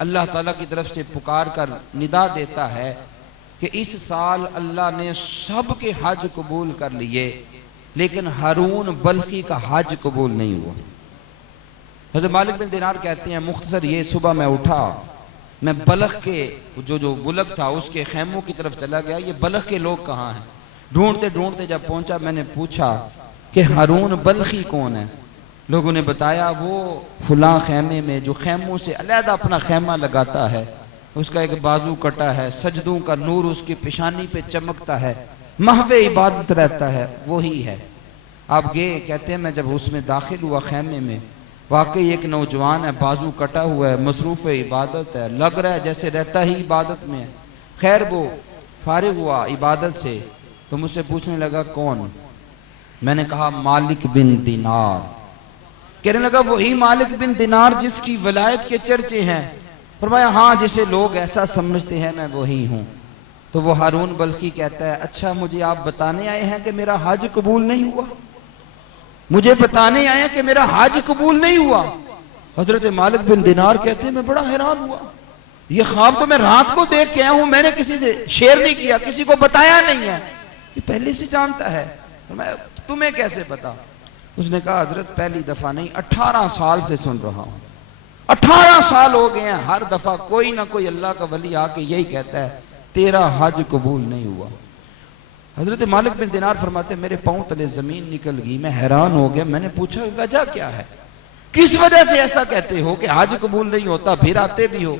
अल्लाह ताला की तरफ से पुकार कर निदा देता है कि इस साल अल्लाह ने सब के हज कबूल कर लिए, लेकिन हारून बल्खी का हज कबूल नहीं हुआ। हज़रत मालिक बिन दिनार कहते हैं, मुख्तसर ये, सुबह मैं उठा, मैं बलख के जो बुलक था उसके खैमों की तरफ चला गया, ये बलख के लोग कहाँ हैं। ढूंढते ढूंढते जब पहुंचा, मैंने पूछा कि हारून बल्खी कौन है। लोगों ने बताया वो फुला खैमे में, जो खैमों से अलहदा अपना खैमा लगाता है, उसका एक बाजू कटा है, सजदों का नूर उसकी पेशानी पे चमकता है, महवे इबादत रहता है, वही है। आप गए, कहते हैं मैं जब उसमें दाखिल हुआ खैमे में, वाकई एक नौजवान है, बाजू कटा हुआ है, मसरूफ इबादत है, लग रहा है जैसे रहता ही इबादत में है। खैर वो फारिग हुआ इबादत से, तो मुझसे पूछने लगा कौन। मैंने कहा मालिक बिन दिनार। कहने लगा वही मालिक बिन दिनार जिसकी वलायत के चर्चे हैं। फरमाया हाँ, जिसे लोग ऐसा समझते हैं मैं वही हूँ। तो वो हारून बल्खी कहता है, अच्छा मुझे आप बताने आए हैं कि मेरा हज कबूल नहीं हुआ, मुझे बताने आए हैं कि मेरा हज कबूल नहीं हुआ। हजरत मालिक बिन दिनार कहते हैं मैं बड़ा हैरान हुआ, ये ख्वाब तो मैं रात को देख के आया हूं, मैंने किसी से शेयर नहीं किया, किसी को बताया नहीं है, ये पहले से जानता है। मैं तुम्हें कैसे पता? उसने कहा हजरत पहली दफा नहीं, 18 साल से सुन रहा हूं, 18 साल हो गए हैं, हर दफा कोई ना कोई अल्लाह का वली आके यही कहता है तेरा हज कबूल नहीं हुआ। हजरत मालिक बिन दिनार फरमाते मेरे पांव तले जमीन निकल गई, मैं हैरान हो गया। मैंने पूछा वजह क्या है, किस वजह से ऐसा कहते हो कि हज कबूल नहीं होता, फिर आते भी हो?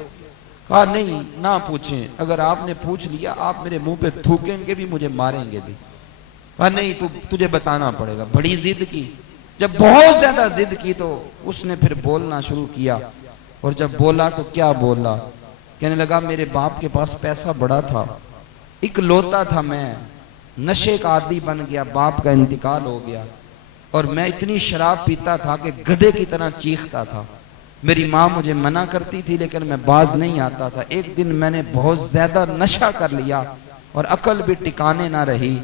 कहा नहीं ना पूछें, अगर आपने पूछ लिया आप मेरे मुंह पे थूकेंगे भी, मुझे मारेंगे भी। कहा नहीं तुझे बताना पड़ेगा। बड़ी जिद की, जब बहुत ज्यादा जिद की तो उसने फिर बोलना शुरू किया, और जब बोला तो क्या बोला, कहने लगा मेरे बाप के पास पैसा बड़ा था, इकलौता था, मैं नशे का आदी बन गया, बाप का इंतकाल हो गया, और मैं इतनी शराब पीता था कि गधे की तरह चीखता था। मेरी माँ मुझे मना करती थी लेकिन मैं बाज नहीं आता था। एक दिन मैंने बहुत ज्यादा नशा कर लिया और अकल भी टिकाने ना रही,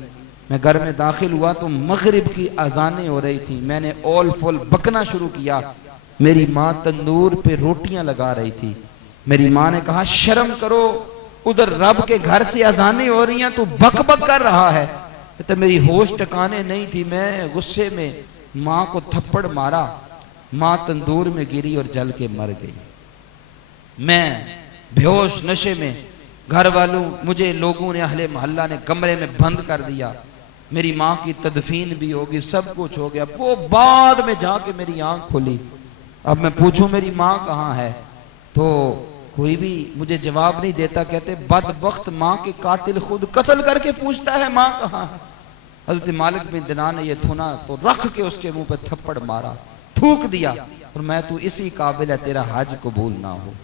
मैं घर में दाखिल हुआ तो मगरिब की अजानें हो रही थी। मैंने ओल फोल बकना शुरू किया। मेरी माँ तंदूर पे रोटियां लगा रही थी। मेरी माँ ने कहा शर्म करो, उधर रब के घर से अजानें हो रही हैं, तू बक बक कर रहा है। तो मेरी होश ठिकाने नहीं थी। मैं गुस्से में माँ को थप्पड़ मारा। माँ तंदूर में गिरी और जल के मर गई। मैं बेहोश नशे में, घर वालों मुझे लोगों ने, अहले मोहल्ला ने कमरे में बंद कर दिया। मेरी माँ की तदफीन भी होगी, सब कुछ हो गया। वो बाद में जाके मेरी आंख खुली। अब मैं पूछूं मेरी माँ कहाँ है, तो कोई भी मुझे जवाब नहीं देता। कहते बदबख्त माँ के कातिल खुद कत्ल करके पूछता है माँ कहाँ है। हजरत मालिक बिन दिनार ने ये थुना तो रख के उसके मुंह पे थप्पड़ मारा, थूक दिया, और मैं तू इसी काबिल है, तेरा हज कबूल ना हो।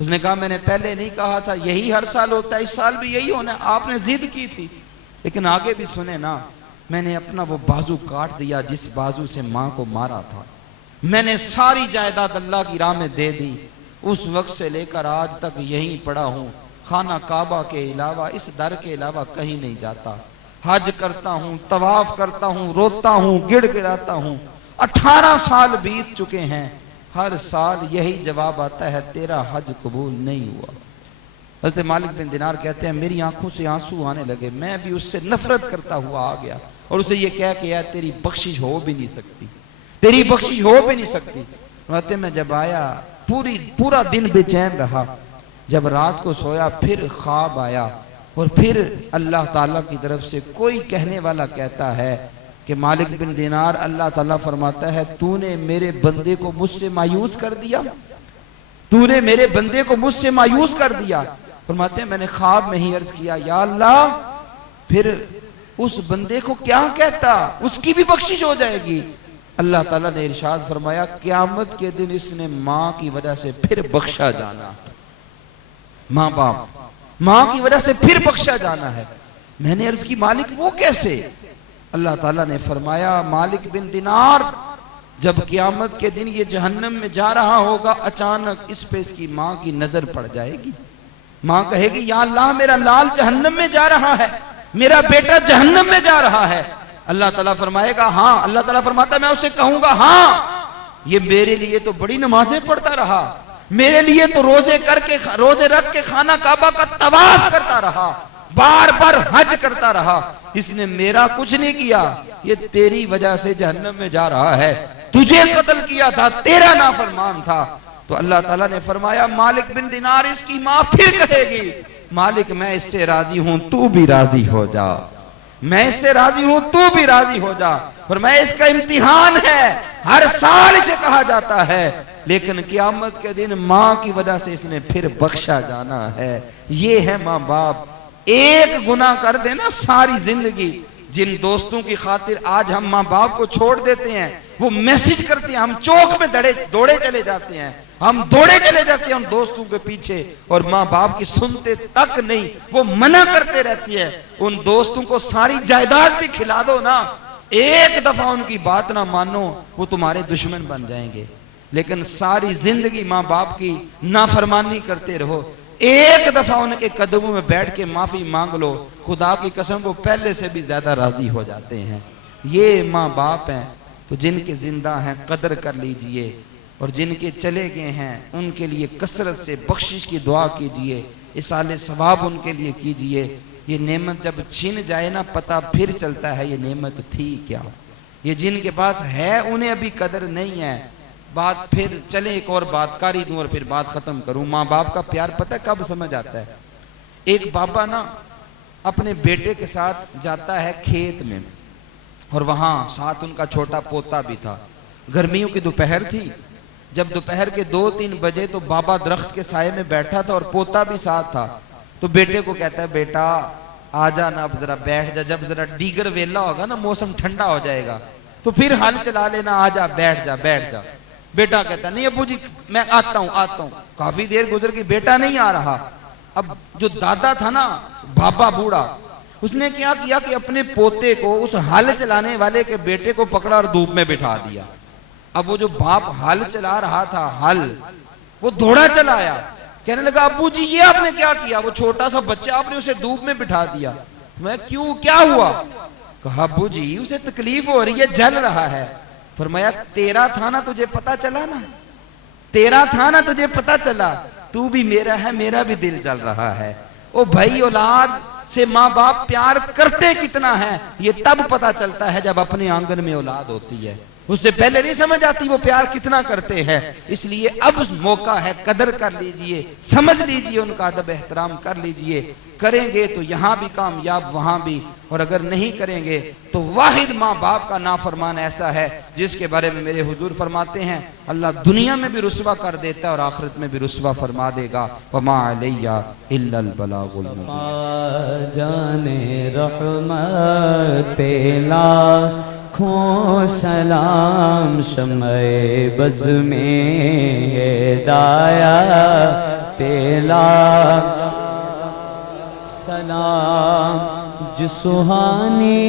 उसने कहा मैंने पहले नहीं कहा था, यही हर साल होता है, इस साल भी यही होना है, आपने जिद की थी। लेकिन आगे भी सुने ना, मैंने अपना वो बाजू काट दिया जिस बाजू से माँ को मारा था। मैंने सारी जायदाद अल्लाह की राह में दे दी। उस वक्त से लेकर आज तक यहीं पड़ा हूँ। खाना काबा के अलावा, इस दर के अलावा कहीं नहीं जाता। हज करता हूँ, तवाफ करता हूँ, रोता हूँ, गिड़गिड़ाता हूँ। 18 साल बीत चुके हैं। हर साल यही जवाब आता है, तेरा हज कबूल नहीं हुआ। हज़रत मालिक बिन दिनार कहते हैं मेरी आंखों से आंसू आने लगे। मैं भी उससे नफरत करता हुआ आ गया और उसे ये कह के, यार तेरी बख्शिश हो भी नहीं सकती, तेरी बख्शिश हो भी नहीं सकती। कहते मैं जब आया पूरा दिन बेचैन रहा। जब रात को सोया फिर ख्वाब आया और फिर अल्लाह ताला की तरफ से कोई कहने वाला कहता है कि मालिक बिन दिनार, अल्लाह ताला फरमाता है तूने मेरे बंदे को मुझसे मायूस कर दिया, तूने मेरे बंदे को मुझसे मायूस कर दिया। फरमाते हैं मैंने ख्वाब में ही अर्ज किया, या अल्लाह फिर उस बंदे को क्या कहता, उसकी भी बख्शिश हो जाएगी। अल्लाह ताला ने इरशाद फरमाया क़यामत के दिन इसने माँ की वजह से फिर बख्शा जाना, माँ बाप माँ की वजह से फिर बख्शा जाना है। मैंने अर्ज की मालिक वो कैसे? अल्लाह ताला ने फरमाया मालिक बिन दिनार जब क़यामत के दिन ये जहन्नम में जा रहा होगा, अचानक इस पे इसकी माँ की नजर पड़ जाएगी। माँ कहेगी या अल्लाह मेरा लाल जहन्नम में जा रहा है, मेरा बेटा जहन्नम में जा रहा है। अल्लाह ताला फरमाएगा हाँ। अल्लाह ताला फरमाता मैं उसे कहूंगा हाँ, ये मेरे लिए तो बड़ी नमाजें पढ़ता रहा, मेरे लिए तो रोजे रख के खाना काबा का तवाफ करता रहा, बार बार हज करता रहा, इसने मेरा कुछ नहीं किया, ये तेरी वजह से जहन्नम में जा रहा है, तुझे कत्ल किया था, तेरा नाफरमान था। तो अल्लाह ताला ने फरमाया मालिक बिन दिनार इसकी माँ फिर कहेगी मालिक मैं इससे राजी हूं, तू भी राजी हो जा, मैं इससे राजी हूं, तू भी राजी हो जा। और मैं इसका इम्तिहान है, हर साल इसे कहा जाता है, लेकिन क़यामत के दिन माँ की वजह से इसने फिर बख्शा जाना है। ये है माँ बाप। एक गुनाह कर देना सारी जिंदगी। जिन दोस्तों की खातिर आज हम माँ बाप को छोड़ देते हैं, वो मैसेज करते हैं, हम चौक में दौड़े चले जाते हैं, हम दौड़े चले जाते हैं उन दोस्तों के पीछे, और माँ बाप की सुनते तक नहीं, वो मना करते रहती है। उन दोस्तों को सारी जायदाद भी खिला दो ना, एक दफा उनकी बात ना मानो, वो तुम्हारे दुश्मन बन जाएंगे। लेकिन सारी जिंदगी माँ बाप की नाफरमानी करते रहो, एक दफा उनके कदमों में बैठ के माफी मांग लो, खुदा की कसम वो पहले से भी ज्यादा राजी हो जाते हैं। ये माँ बाप हैं। तो जिनके जिंदा हैं कदर कर लीजिए, और जिनके चले गए हैं उनके लिए कसरत से बख्शिश की दुआ कीजिए, इसाले सवाब उनके लिए कीजिए। ये नेमत जब छीन जाए ना, पता फिर चलता है ये नेमत थी क्या। ये जिनके पास है उन्हें अभी कदर नहीं है। बात फिर चले, एक और बात कारी दूं और फिर बात खत्म करूं। माँ बाप का प्यार पता कब समझ आता है? एक बाबा ना अपने बेटे के साथ जाता है खेत में, और वहां साथ उनका छोटा पोता भी था। गर्मियों की दोपहर थी। जब दोपहर के 2-3 बजे तो बाबा दरख्त के साये में बैठा था और पोता भी साथ था। तो बेटे को कहता है बेटा आजा ना, अब जरा बैठ जा, जब जरा डीगर वेला होगा ना, मौसम ठंडा हो जाएगा तो फिर हल चला लेना, आजा बैठ जा बैठ जा। बेटा कहता नहीं अब्बू जी मैं आता हूँ। काफी देर गुजर गई, बेटा नहीं आ रहा। अब जो दादा था ना, बाबा बूढ़ा, उसने क्या किया कि अपने पोते को उस हल चलाने वाले के बेटे को पकड़ा और धूप में बिठा दिया। अब वो जो बाप हल चला रहा था, हल वो घोड़ा चलाया, कहने लगा अब्बू जी ये आपने क्या किया, वो छोटा सा बच्चा आपने उसे धूप में बिठा दिया। मैं क्यों, क्या हुआ? कहा अब्बू जी उसे तकलीफ हो रही है, जल रहा है। फरमाया तेरा था ना, तुझे पता चला ना, तेरा था ना, तुझे पता चला, तू भी मेरा है, मेरा भी दिल जल रहा है। ओ भाई, औलाद से माँ बाप प्यार करते कितना है ये तब पता चलता है जब अपने आंगन में औलाद होती है, उससे पहले नहीं समझ आती वो प्यार कितना करते हैं। इसलिए अब मौका है, कदर कर लीजिए, समझ लीजिए, उनका अदब एहतराम कर लीजिए। करेंगे तो यहां भी कामयाब, वहां भी, और अगर नहीं करेंगे तो वाहिद माँ बाप का नाफरमान ऐसा है जिसके बारे में मेरे हुजूर फरमाते हैं अल्लाह दुनिया में भी रुस्वा कर देता है और आखिरत में भी रुस्वा फरमा देगा। वमा अलैया इल्लल बलागुल मुबीन। जाने रहमत लाखों सलाम, शम्ए बज़ में हिदाया तेला सलाम, जो सुहानी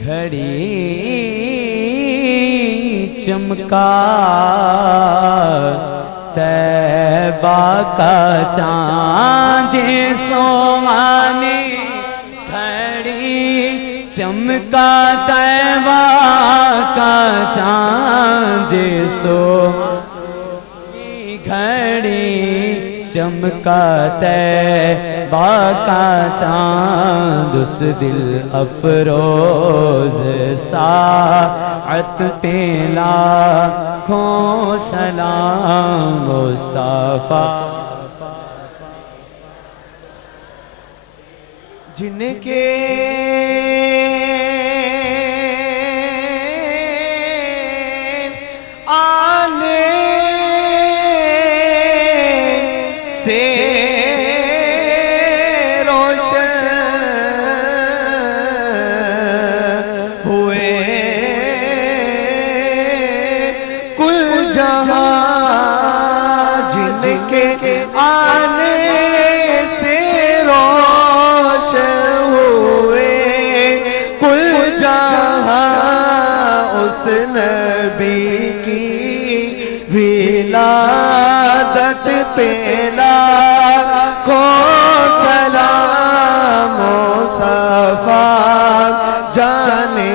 घड़ी चमका, तैबा का चाँद सोहानी घड़ी चमका, तैबा का चाँद सोहानी घड़ी चमका, तैबा का चाँद उस दिल अफरोज साअत पे लाखों सलाम मुस्तफा, जिनके आने से रोशन हुए कुल जहां, जिनके आने से रोशन हुए कुल जहां, उस नबी की विलादत पे लाखों सलाम मुस्तफा, जाने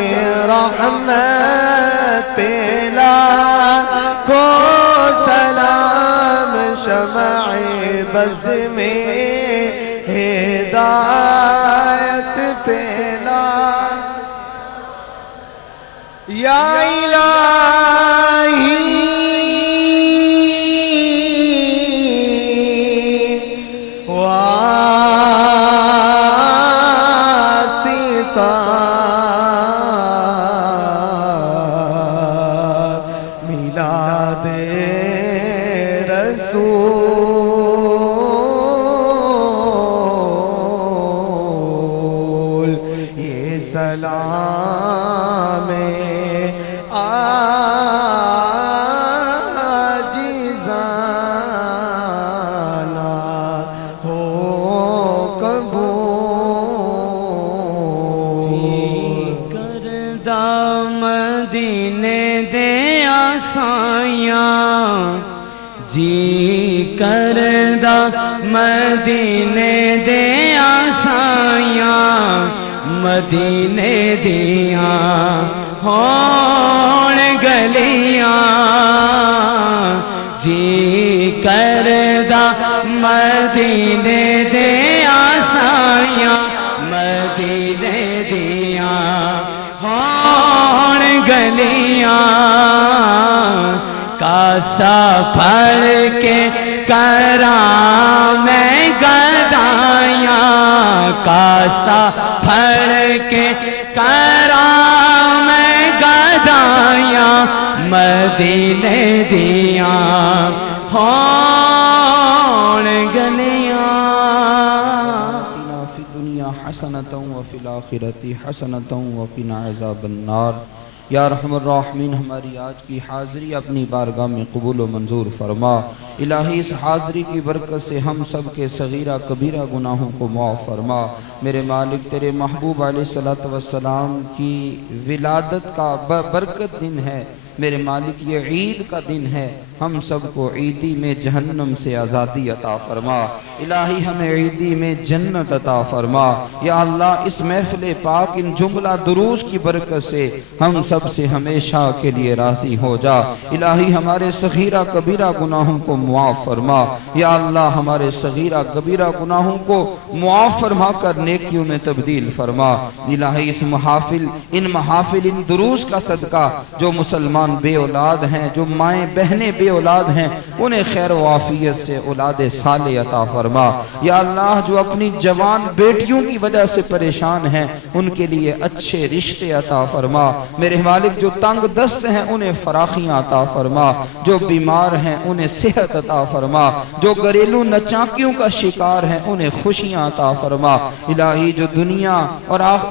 रहमत पे लाखों सलाम, शम्ए बज़ में हिदायत पे या इलाही वासिता मिलादे रसूल, ये सलाम आजिज़ाना हो कबूल। करदा मदीने दे आसाइयां, जी करदा मदीने दे आसाइयां, मदीने दियां होण गलियां, जी करदा मदीने दे आसाइयां, मदीने दियां होण गलियां, कासा फड़ के करा मैं गदाइयां, कासा फड़ के करा मैं गदाइयां, मदीने दियां होण गलियां। फी दुनिया हसनतन व फिल आखिरति हसनतन व क़िना अज़ाबन्नार। या रहमान रहीम, हमारी आज की हाज़िरी अपनी बारगाह में कबूल व मंजूर फरमा। इलाही इस हाज़िरी की बरकत से हम सब के सगीरा कबीरा गुनाहों को माफ़ फरमा। मेरे मालिक, तेरे महबूब अलैहिस्सलातु वस्सलाम की विलादत का बरकत दिन है, मेरे मालिक ये ईद का दिन है, हम सबको ईदी में जहन्नम से आज़ादी अता फरमा। इलाही हमें ईदी में जन्नत अता फरमा। या अल्लाह इस महफिल पाक इन जुमला दुरूस की बरकत से हम सब से हमेशा के लिए राज़ी हो जा। इलाही हमारे सगीरा कबीरा गुनाहों को मुआफ़ फरमा। या अल्लाह हमारे सगीरा कबीरा गुनाहों को मुआफ़ फरमा कर नेकियों में तब्दील फरमा। इलाही इस महाफिल इन दुरूस का सदका जो मुसलमान बे औलाद हैं, जो माएँ बहनें बे औलाद हैं, उन्हें खैर व आफियत से औलाद साले अता फरमा। या अल्लाह जो अपनी जवान बेटियों की वजह से परेशान हैं, उनके लिए अच्छे रिश्ते अता फरमा। मेरे मालिक जो तंग दस्त हैं उन्हें फराखियाँ अता फरमा। जो बीमार हैं उन्हें सेहत अता फरमा। जो घरेलू नचाकियों का शिकार हैं उन्हें खुशियाँ अता फरमा। इलाही जो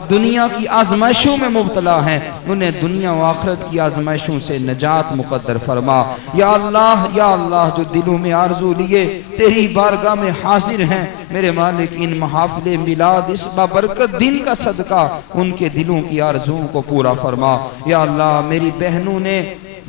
दुनिया की आजमाइशों में मुब्तला हैं, उन्हें दुनिया व आखिरत की आजमाइशों से नजात मुकद्दर फरमा। या अल्लाह जो दिलों में आरजू लिए तेरी बारगाह में हाजिर हैं, मेरे मालिक इन महाफिले मिलाद इस बाबरकत दिन का सदका उनके दिलों की आरजुओं को पूरा फरमा। या अल्लाह मेरी बहनों ने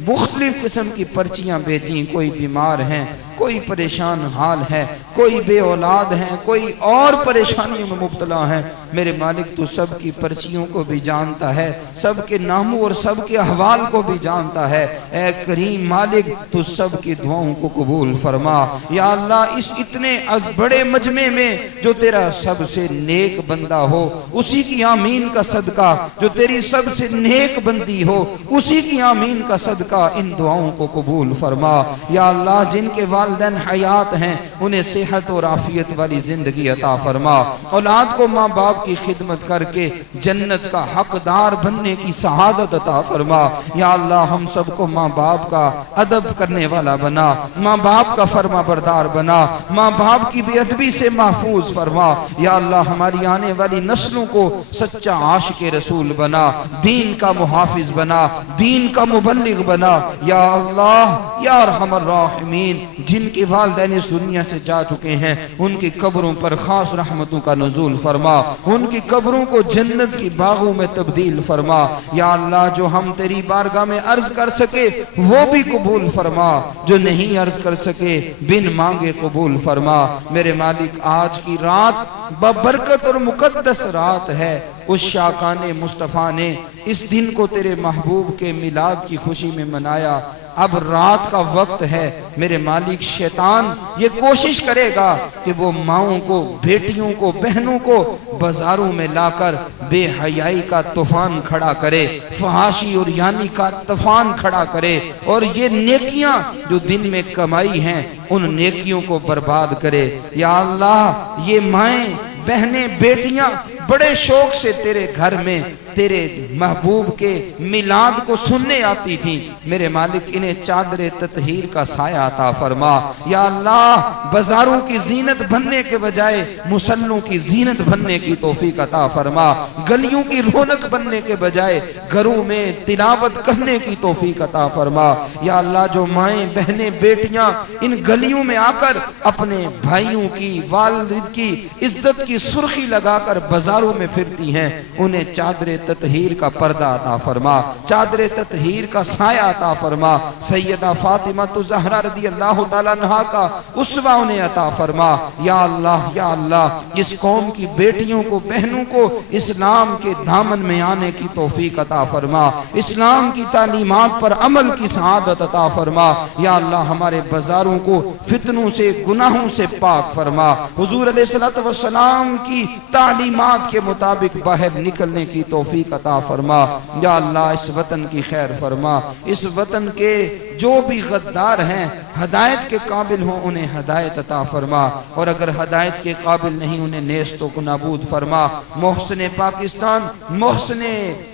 मुख्तलिफ किस्म की पर्चियां भेजी, कोई बीमार हैं, कोई परेशान हाल है, कोई बे औलाद हैं, कोई और परेशानियों में मुब्तला हैं। मेरे मालिक तू सबकी पर्चियों को भी जानता है, सबके नामों और सबके अहवाल को भी जानता है। ए करीम मालिक तू सबकी दुआओं को कबूल फरमा। या अल्लाह इस इतने बड़े मजमे में जो तेरा सबसे नेक बंदा हो उसी की आमीन का सदका, जो तेरी सबसे नेक बंदी हो उसी की आमीन का सदका इन दुआओं को कबूल फरमा। या अल्लाह जिनके वालिदैन हयात हैं उन्हें सेहत और आफियत वाली जिंदगी अता फरमा। औलाद को माँ बाप की खिदमत करके जन्नत का हकदार बनने की शहादत अता फरमा। या अल्लाह हम सबको माँ बाप का अदब करने वाला बना, माँ बाप का फरमा बरदार बना, माँ बाप की बेअदबी से महफूज फरमा। या अल्लाह हमारी आने वाली नस्लों को सच्चा आशिक रसूल बना, दीन का मुहाफिज बना, दीन का मुबल्लिग बना। या अल्लाह या अरहमर राहिमीन जिनके वालिदैन इस दुनिया से जा चुके हैं उनकी कब्रों पर खास रहमतों का नुज़ूल फरमा, उनकी कब्रों को जन्नत की बागों में तब्दील फरमा। या अल्लाह जो हम तेरी बारगाह में अर्ज कर सके वो भी कबूल फरमा, जो नहीं अर्ज कर सके बिन मांगे कबूल फरमा। मेरे मालिक आज की रात बबरकत और मुकद्दस रात है। उस शाकाने मुस्तफ़ा ने इस दिन को तेरे महबूब के मिलाद की खुशी में मनाया। अब रात का वक्त है, मेरे मालिक शैतान ये कोशिश करेगा कि वो माओं को, बेटियों को, बहनों को बाजारों में लाकर बेहयाई का तूफान खड़ा करे, फहाशी और यानी का तूफान खड़ा करे और ये नेकियां जो दिन में कमाई हैं उन नेकियों को बर्बाद करे। या अल्लाह ये माएं, बहनें, बेटियां बड़े शौक से तेरे घर में तेरे महबूब के मिलाद को सुनने आती थी। मेरे मालिक इन्हें चादरे ततहीर का साया अता फरमा। या अल्लाह बाजारों की जीनत बनने के बजाय मुसल्लों की जीनत बनने की तौफीक अता फरमा। गलियों की रौनक बनने के बजाय घरों में तिलावत करने की तौफीक अता फरमा। या अल्लाह जो माएँ, बहनें, बेटियां इन गलियों में आकर अपने भाइयों की, वालिद की इज्जत की सुर्खी लगाकर बाजारों में फिरती हैं, उन्हें चादरे ततहीर का पर्दा अता फरमा, चादरे ततहीर का साया अता फरमा। सैयदा फातिमा तो ज़हरा रज़ी अल्लाह तआला अन्हा का उसवा उन्हें अता फरमा। या अल्लाह इस कौम की बेटियों को, बहनों को इस्लाम के दामन में आने की तौफीक अता फरमा, इस्लाम की तालीमात पर अमल की सआदत अता फरमा। या अल्लाह हमारे बाजारों को फितनों से, गुनाहों से पाक फरमा। हुजूर अलैहिस्सलातु वस्सलाम की तालीमात के मुताबिक बाहर निकलने की तौफीक अता फरमा। या अल्लाह इस वतन की खैर फरमा, इस वतन के जो भी गद्दार हैं हदायत के काबिल हो उन्हें हदायत अता फरमा, और अगर हदायत के काबिल नहीं उन्हें नेस्तों को नाबूद फरमा। मोहसिन पाकिस्तान, मोहसिन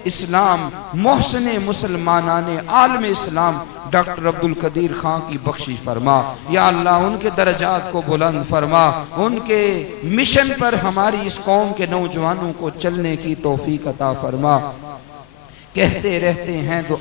इस्लाम, मोहसिन मुसलमानाने आलम इस्लाम डॉक्टर अब्दुल कदीर खां की बख्शिश फरमा। या अल्लाह उनके दर्जात को बुलंद फरमा, उनके मिशन पर हमारी इस कौम के नौजवानों को चलने की तौफीक अता फरमा। कहते रहते हैं तो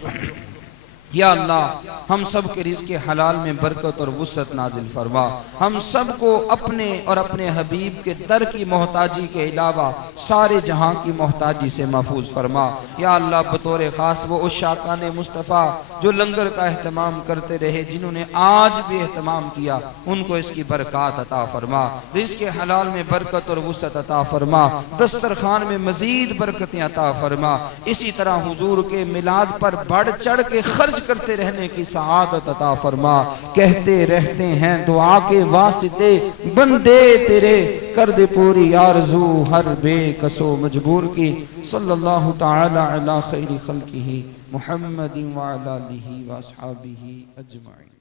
या अल्लाह हम सब के रिज़्क़ हलाल में बरकत और वुसअत नाजिल फरमा। हम सब को अपने और अपने हबीब के दर की मोहताजी के अलावा सारे जहां की मोहताजी से महफूज फरमा। या अल्लाह बतौर ख़ास वो उस शाकाने मुस्तफ़ा जो लंगर का एहतमाम करते रहे, जिन्होंने आज भी एहतमाम किया, उनको इसकी बरकत अता फरमा। रिज़्क़ हलाल में बरकत और वुसअत अता फरमा। दस्तरखान में मजीद बरकतें अता फरमा। इसी तरह हुजूर के मिलाद पर बढ़ चढ़ के खर्च करते रहने की सआदत अता फरमा। कहते रहते हैं दुआ के वास्ते बंदे तेरे, कर दे पूरी आरज़ू हर बेकसो मजबूर की। सल्लल्लाहु तआला अला खैरि खल्किही मुहम्मदिन व अला आलिहि व अस्हाबिही अजमाइन।